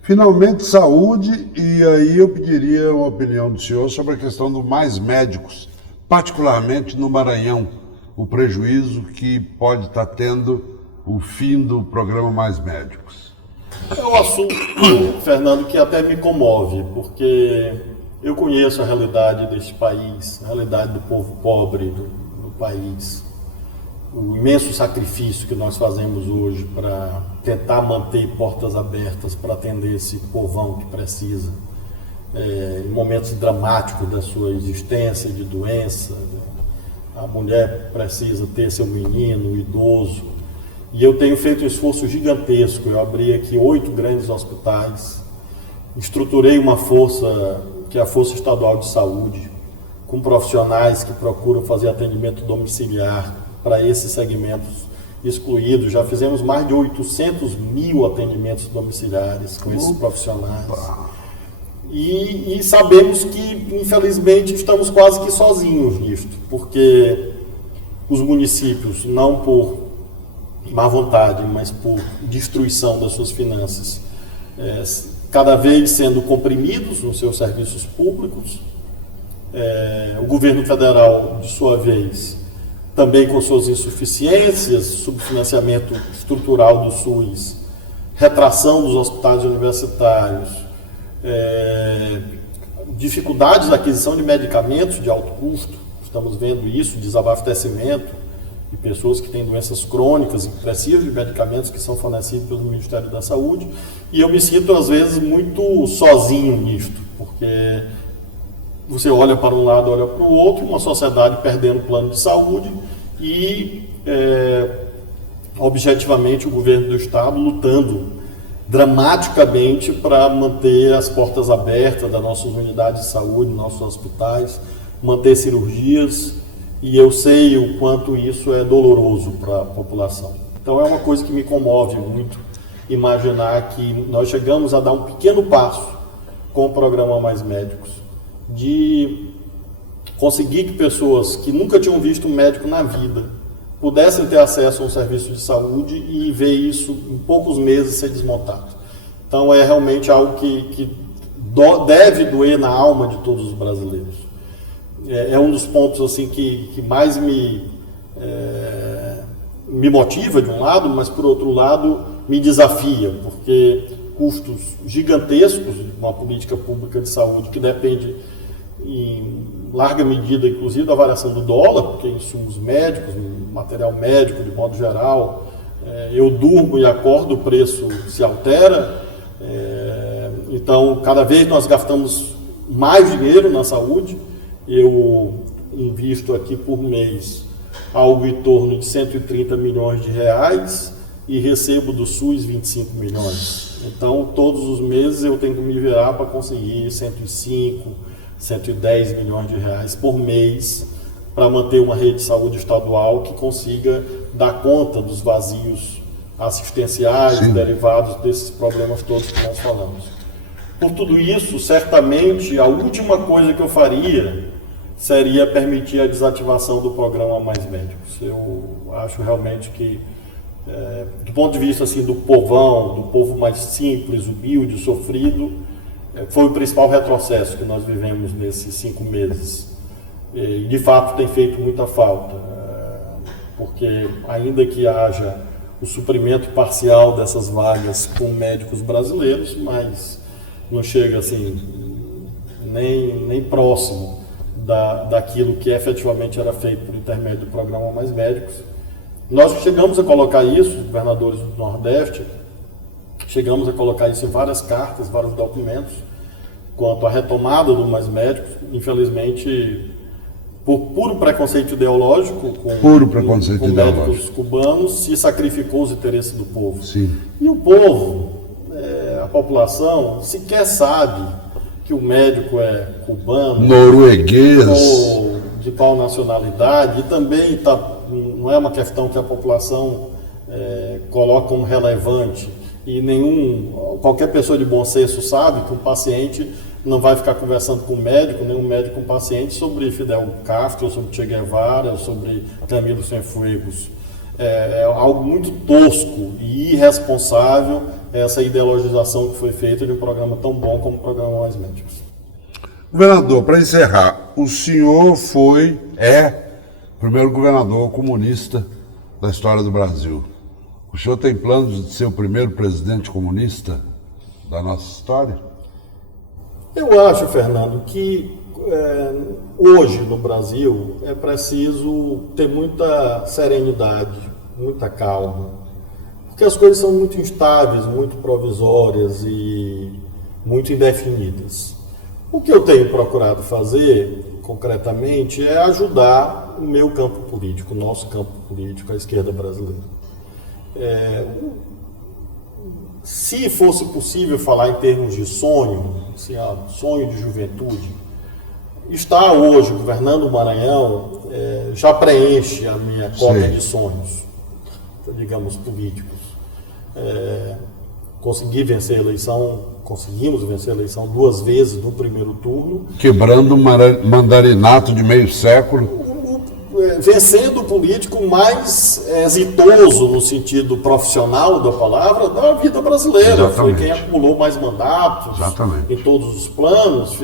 Finalmente, saúde, e aí eu pediria uma opinião do senhor sobre a questão do Mais Médicos, particularmente no Maranhão, o prejuízo que pode estar tendo o fim do programa Mais Médicos. É um assunto, Fernando, que até me comove, porque eu conheço a realidade deste país, a realidade do povo pobre do país, o imenso sacrifício que nós fazemos hoje para tentar manter portas abertas para atender esse povão que precisa, em momentos dramáticos da sua existência, de doença. A mulher precisa ter seu menino, o idoso. E eu tenho feito um esforço gigantesco. Eu abri aqui 8 grandes hospitais, estruturei uma força, que é a Força Estadual de Saúde, com profissionais que procuram fazer atendimento domiciliar para esses segmentos excluídos. Já fizemos mais de 800 mil atendimentos domiciliares com esses profissionais. E sabemos que, infelizmente, estamos quase que sozinhos nisto, porque os municípios, não por má vontade, mas por destruição das suas finanças, cada vez sendo comprimidos nos seus serviços públicos. O governo federal, de sua vez, também com suas insuficiências, subfinanciamento estrutural do SUS, retração dos hospitais universitários, dificuldades na aquisição de medicamentos de alto custo. Estamos vendo isso, desabastecimento de pessoas que têm doenças crônicas e precisam de medicamentos que são fornecidos pelo Ministério da Saúde. E eu me sinto, às vezes, muito sozinho nisto, porque você olha para um lado, olha para o outro, uma sociedade perdendo o plano de saúde e, objetivamente, o governo do Estado lutando dramaticamente para manter as portas abertas das nossas unidades de saúde, nossos hospitais, manter cirurgias, e eu sei o quanto isso é doloroso para a população. Então é uma coisa que me comove muito, imaginar que nós chegamos a dar um pequeno passo com o programa Mais Médicos, de conseguir que pessoas que nunca tinham visto um médico na vida pudessem ter acesso a um serviço de saúde e ver isso em poucos meses ser desmontado. Então é realmente algo que deve doer na alma de todos os brasileiros. É um dos pontos assim que mais me motiva de um lado, mas por outro lado me desafia, porque custos gigantescos de uma política pública de saúde que depende em larga medida, inclusive, da variação do dólar, porque insumos médicos, material médico, de modo geral, eu durmo e acordo, o preço se altera. Então, cada vez nós gastamos mais dinheiro na saúde. Eu invisto aqui por mês algo em torno de 130 milhões de reais e recebo do SUS 25 milhões. Então, todos os meses eu tenho que me virar para conseguir 105, 110 milhões de reais por mês para manter uma rede de saúde estadual que consiga dar conta dos vazios assistenciais derivados desses problemas todos que nós falamos. Por tudo isso, certamente, a última coisa que eu faria seria permitir a desativação do programa Mais Médicos. Eu acho realmente que, do ponto de vista assim, do povão, do povo mais simples, humilde, sofrido, foi o principal retrocesso que nós vivemos nesses 5 meses. E, de fato, tem feito muita falta, porque ainda que haja o suprimento parcial dessas vagas com médicos brasileiros, mas não chega assim, nem próximo daquilo que efetivamente era feito por intermédio do programa Mais Médicos. Nós chegamos a colocar isso, os governadores do Nordeste, chegamos a colocar isso em várias cartas, vários documentos, quanto à retomada do Mais Médicos. Infelizmente, por puro preconceito ideológico, com médicos cubanos, se sacrificou os interesses do povo. Sim. E o povo, a população, sequer sabe que o médico é cubano, norueguês, ou de qual nacionalidade, e também não é uma questão que a população coloca como relevante, e qualquer pessoa de bom senso sabe que um paciente não vai ficar conversando com um médico, nem um médico com um paciente sobre Fidel Castro, sobre Che Guevara, sobre Camilo Cienfuegos. É algo muito tosco e irresponsável essa ideologização que foi feita de um programa tão bom como o programa Mais Médicos. Governador, para encerrar, o senhor é o primeiro governador comunista da história do Brasil. O senhor tem planos de ser o primeiro presidente comunista da nossa história? Eu acho, Fernando, que hoje no Brasil é preciso ter muita serenidade, muita calma, porque as coisas são muito instáveis, muito provisórias e muito indefinidas. O que eu tenho procurado fazer, concretamente, é ajudar o meu campo político, o nosso campo político, a esquerda brasileira. Se fosse possível falar em termos de sonho, assim, sonho de juventude, estar hoje governando o Maranhão já preenche a minha cota de sonhos, digamos, políticos. Conseguimos vencer a eleição 2 vezes no primeiro turno. Quebrando o mandarinato de meio século. Vencendo o político mais exitoso no sentido profissional da palavra da vida brasileira. Exatamente. Foi quem acumulou mais mandatos. Exatamente. Em todos os planos.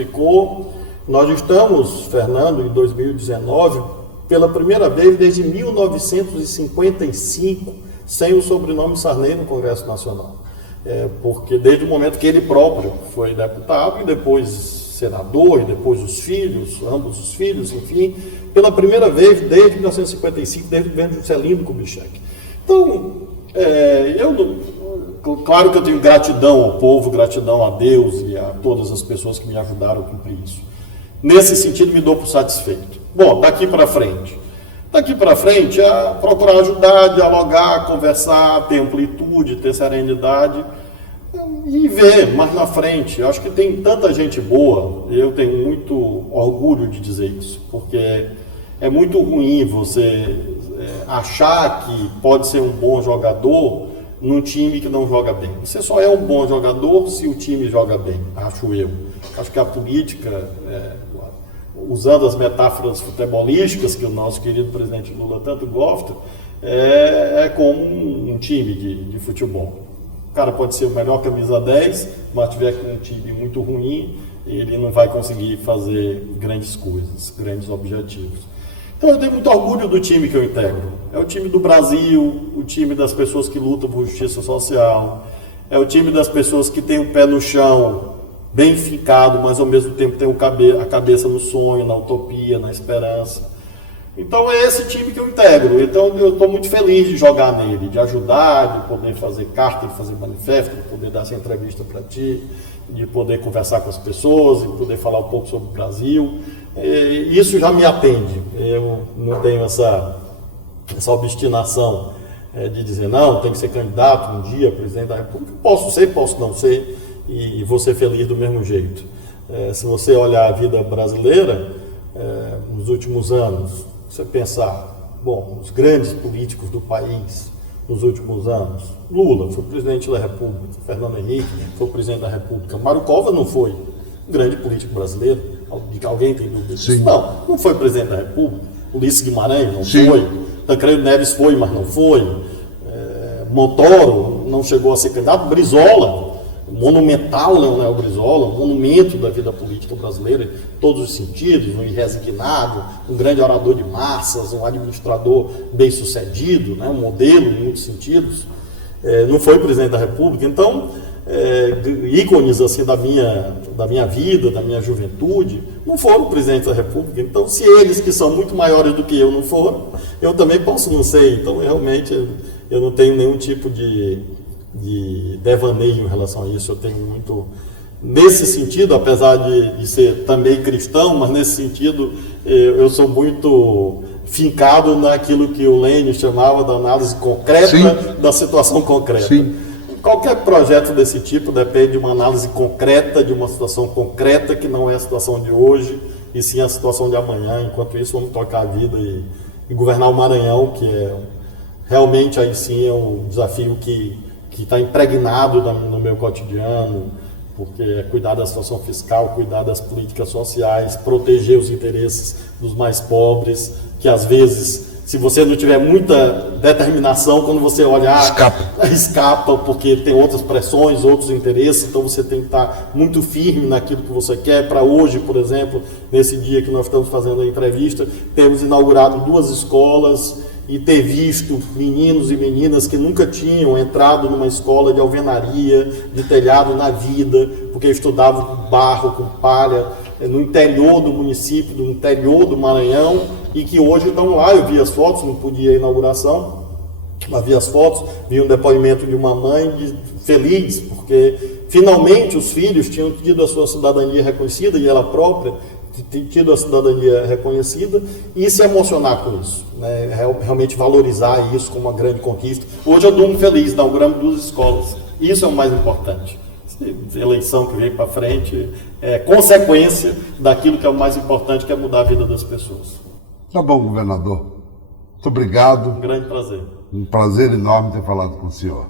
Nós estamos, Fernando, em 2019, pela primeira vez desde 1955, sem o sobrenome Sarney no Congresso Nacional. Porque desde o momento que ele próprio foi deputado e depois senador, e depois os filhos, ambos os filhos, enfim, pela primeira vez desde 1955, desde o governo Juscelino Kubitschek. Então, claro que eu tenho gratidão ao povo, gratidão a Deus e a todas as pessoas que me ajudaram a cumprir isso. Nesse sentido, me dou por satisfeito. Bom, daqui para frente é procurar ajudar, dialogar, conversar, ter amplitude, ter serenidade e ver mais na frente. Eu acho que tem tanta gente boa, eu tenho muito orgulho de dizer isso, porque é muito ruim você achar que pode ser um bom jogador num time que não joga bem. Você só é um bom jogador se o time joga bem, acho eu. Acho que a política, usando as metáforas futebolísticas que o nosso querido presidente Lula tanto gosta, é como um time de futebol. O cara pode ser o melhor camisa 10, mas tiver com um time muito ruim, ele não vai conseguir fazer grandes coisas, grandes objetivos. Então eu tenho muito orgulho do time que eu integro. É o time do Brasil, o time das pessoas que lutam por justiça social, é o time das pessoas que têm o pé no chão bem fincado, mas ao mesmo tempo tem a cabeça no sonho, na utopia, na esperança. Então é esse time que eu integro. Então eu estou muito feliz de jogar nele, de ajudar, de poder fazer carta, de fazer manifesto, de poder dar essa entrevista para ti, de poder conversar com as pessoas, de poder falar um pouco sobre o Brasil. Isso já me atende. Eu não tenho essa obstinação de dizer, não, tem que ser candidato um dia, presidente da República. Posso ser, posso não ser, e vou ser feliz do mesmo jeito. Se você olhar a vida brasileira, nos últimos anos, você pensar, bom, os grandes políticos do país nos últimos anos, Lula foi presidente da República, Fernando Henrique foi presidente da República, Mário Covas não foi um grande político brasileiro, alguém tem dúvida disso? Não foi presidente da República, Ulisses Guimarães não foi, Tancredo Neves foi, mas não foi, Montoro não chegou a ser candidato, Brizola, monumental Leonel Brizola, um monumento da vida política brasileira em todos os sentidos, um irresignado, um grande orador de massas, um administrador bem-sucedido, né, um modelo em muitos sentidos, não foi presidente da República. Então, ícones assim da minha vida, da minha juventude, não foram presidentes da República. Então, se eles, que são muito maiores do que eu, não foram, eu também posso não ser. Então, realmente, eu não tenho nenhum tipo de devaneio em relação a isso. Eu tenho muito, nesse sentido, apesar de ser também cristão, mas nesse sentido eu sou muito fincado naquilo que o Lênin chamava da análise concreta da situação concreta. Qualquer projeto desse tipo depende de uma análise concreta, de uma situação concreta, que não é a situação de hoje, e sim a situação de amanhã. Enquanto isso, vamos tocar a vida e governar o Maranhão, que realmente aí sim é um desafio que está impregnado no meu cotidiano, porque é cuidar da situação fiscal, cuidar das políticas sociais, proteger os interesses dos mais pobres, que às vezes, se você não tiver muita determinação, quando você olhar, escapa, porque tem outras pressões, outros interesses, então você tem que estar muito firme naquilo que você quer. Para hoje, por exemplo, nesse dia que nós estamos fazendo a entrevista, temos inaugurado 2 escolas, e ter visto meninos e meninas que nunca tinham entrado numa escola de alvenaria, de telhado na vida, porque estudavam com barro, com palha, no interior do município, no interior do Maranhão, e que hoje estão lá. Eu vi as fotos, não podia ir à inauguração, mas vi as fotos, vi um depoimento de uma mãe feliz, porque finalmente os filhos tinham tido a sua cidadania reconhecida, e ela própria tido a cidadania reconhecida, e se emocionar com isso, né? Realmente valorizar isso como uma grande conquista. Hoje eu durmo feliz, inauguramos 2 escolas, isso é o mais importante. A eleição que vem para frente é consequência daquilo que é o mais importante, que é mudar a vida das pessoas. Tá bom, governador. Muito obrigado. Um grande prazer. Um prazer enorme ter falado com o senhor.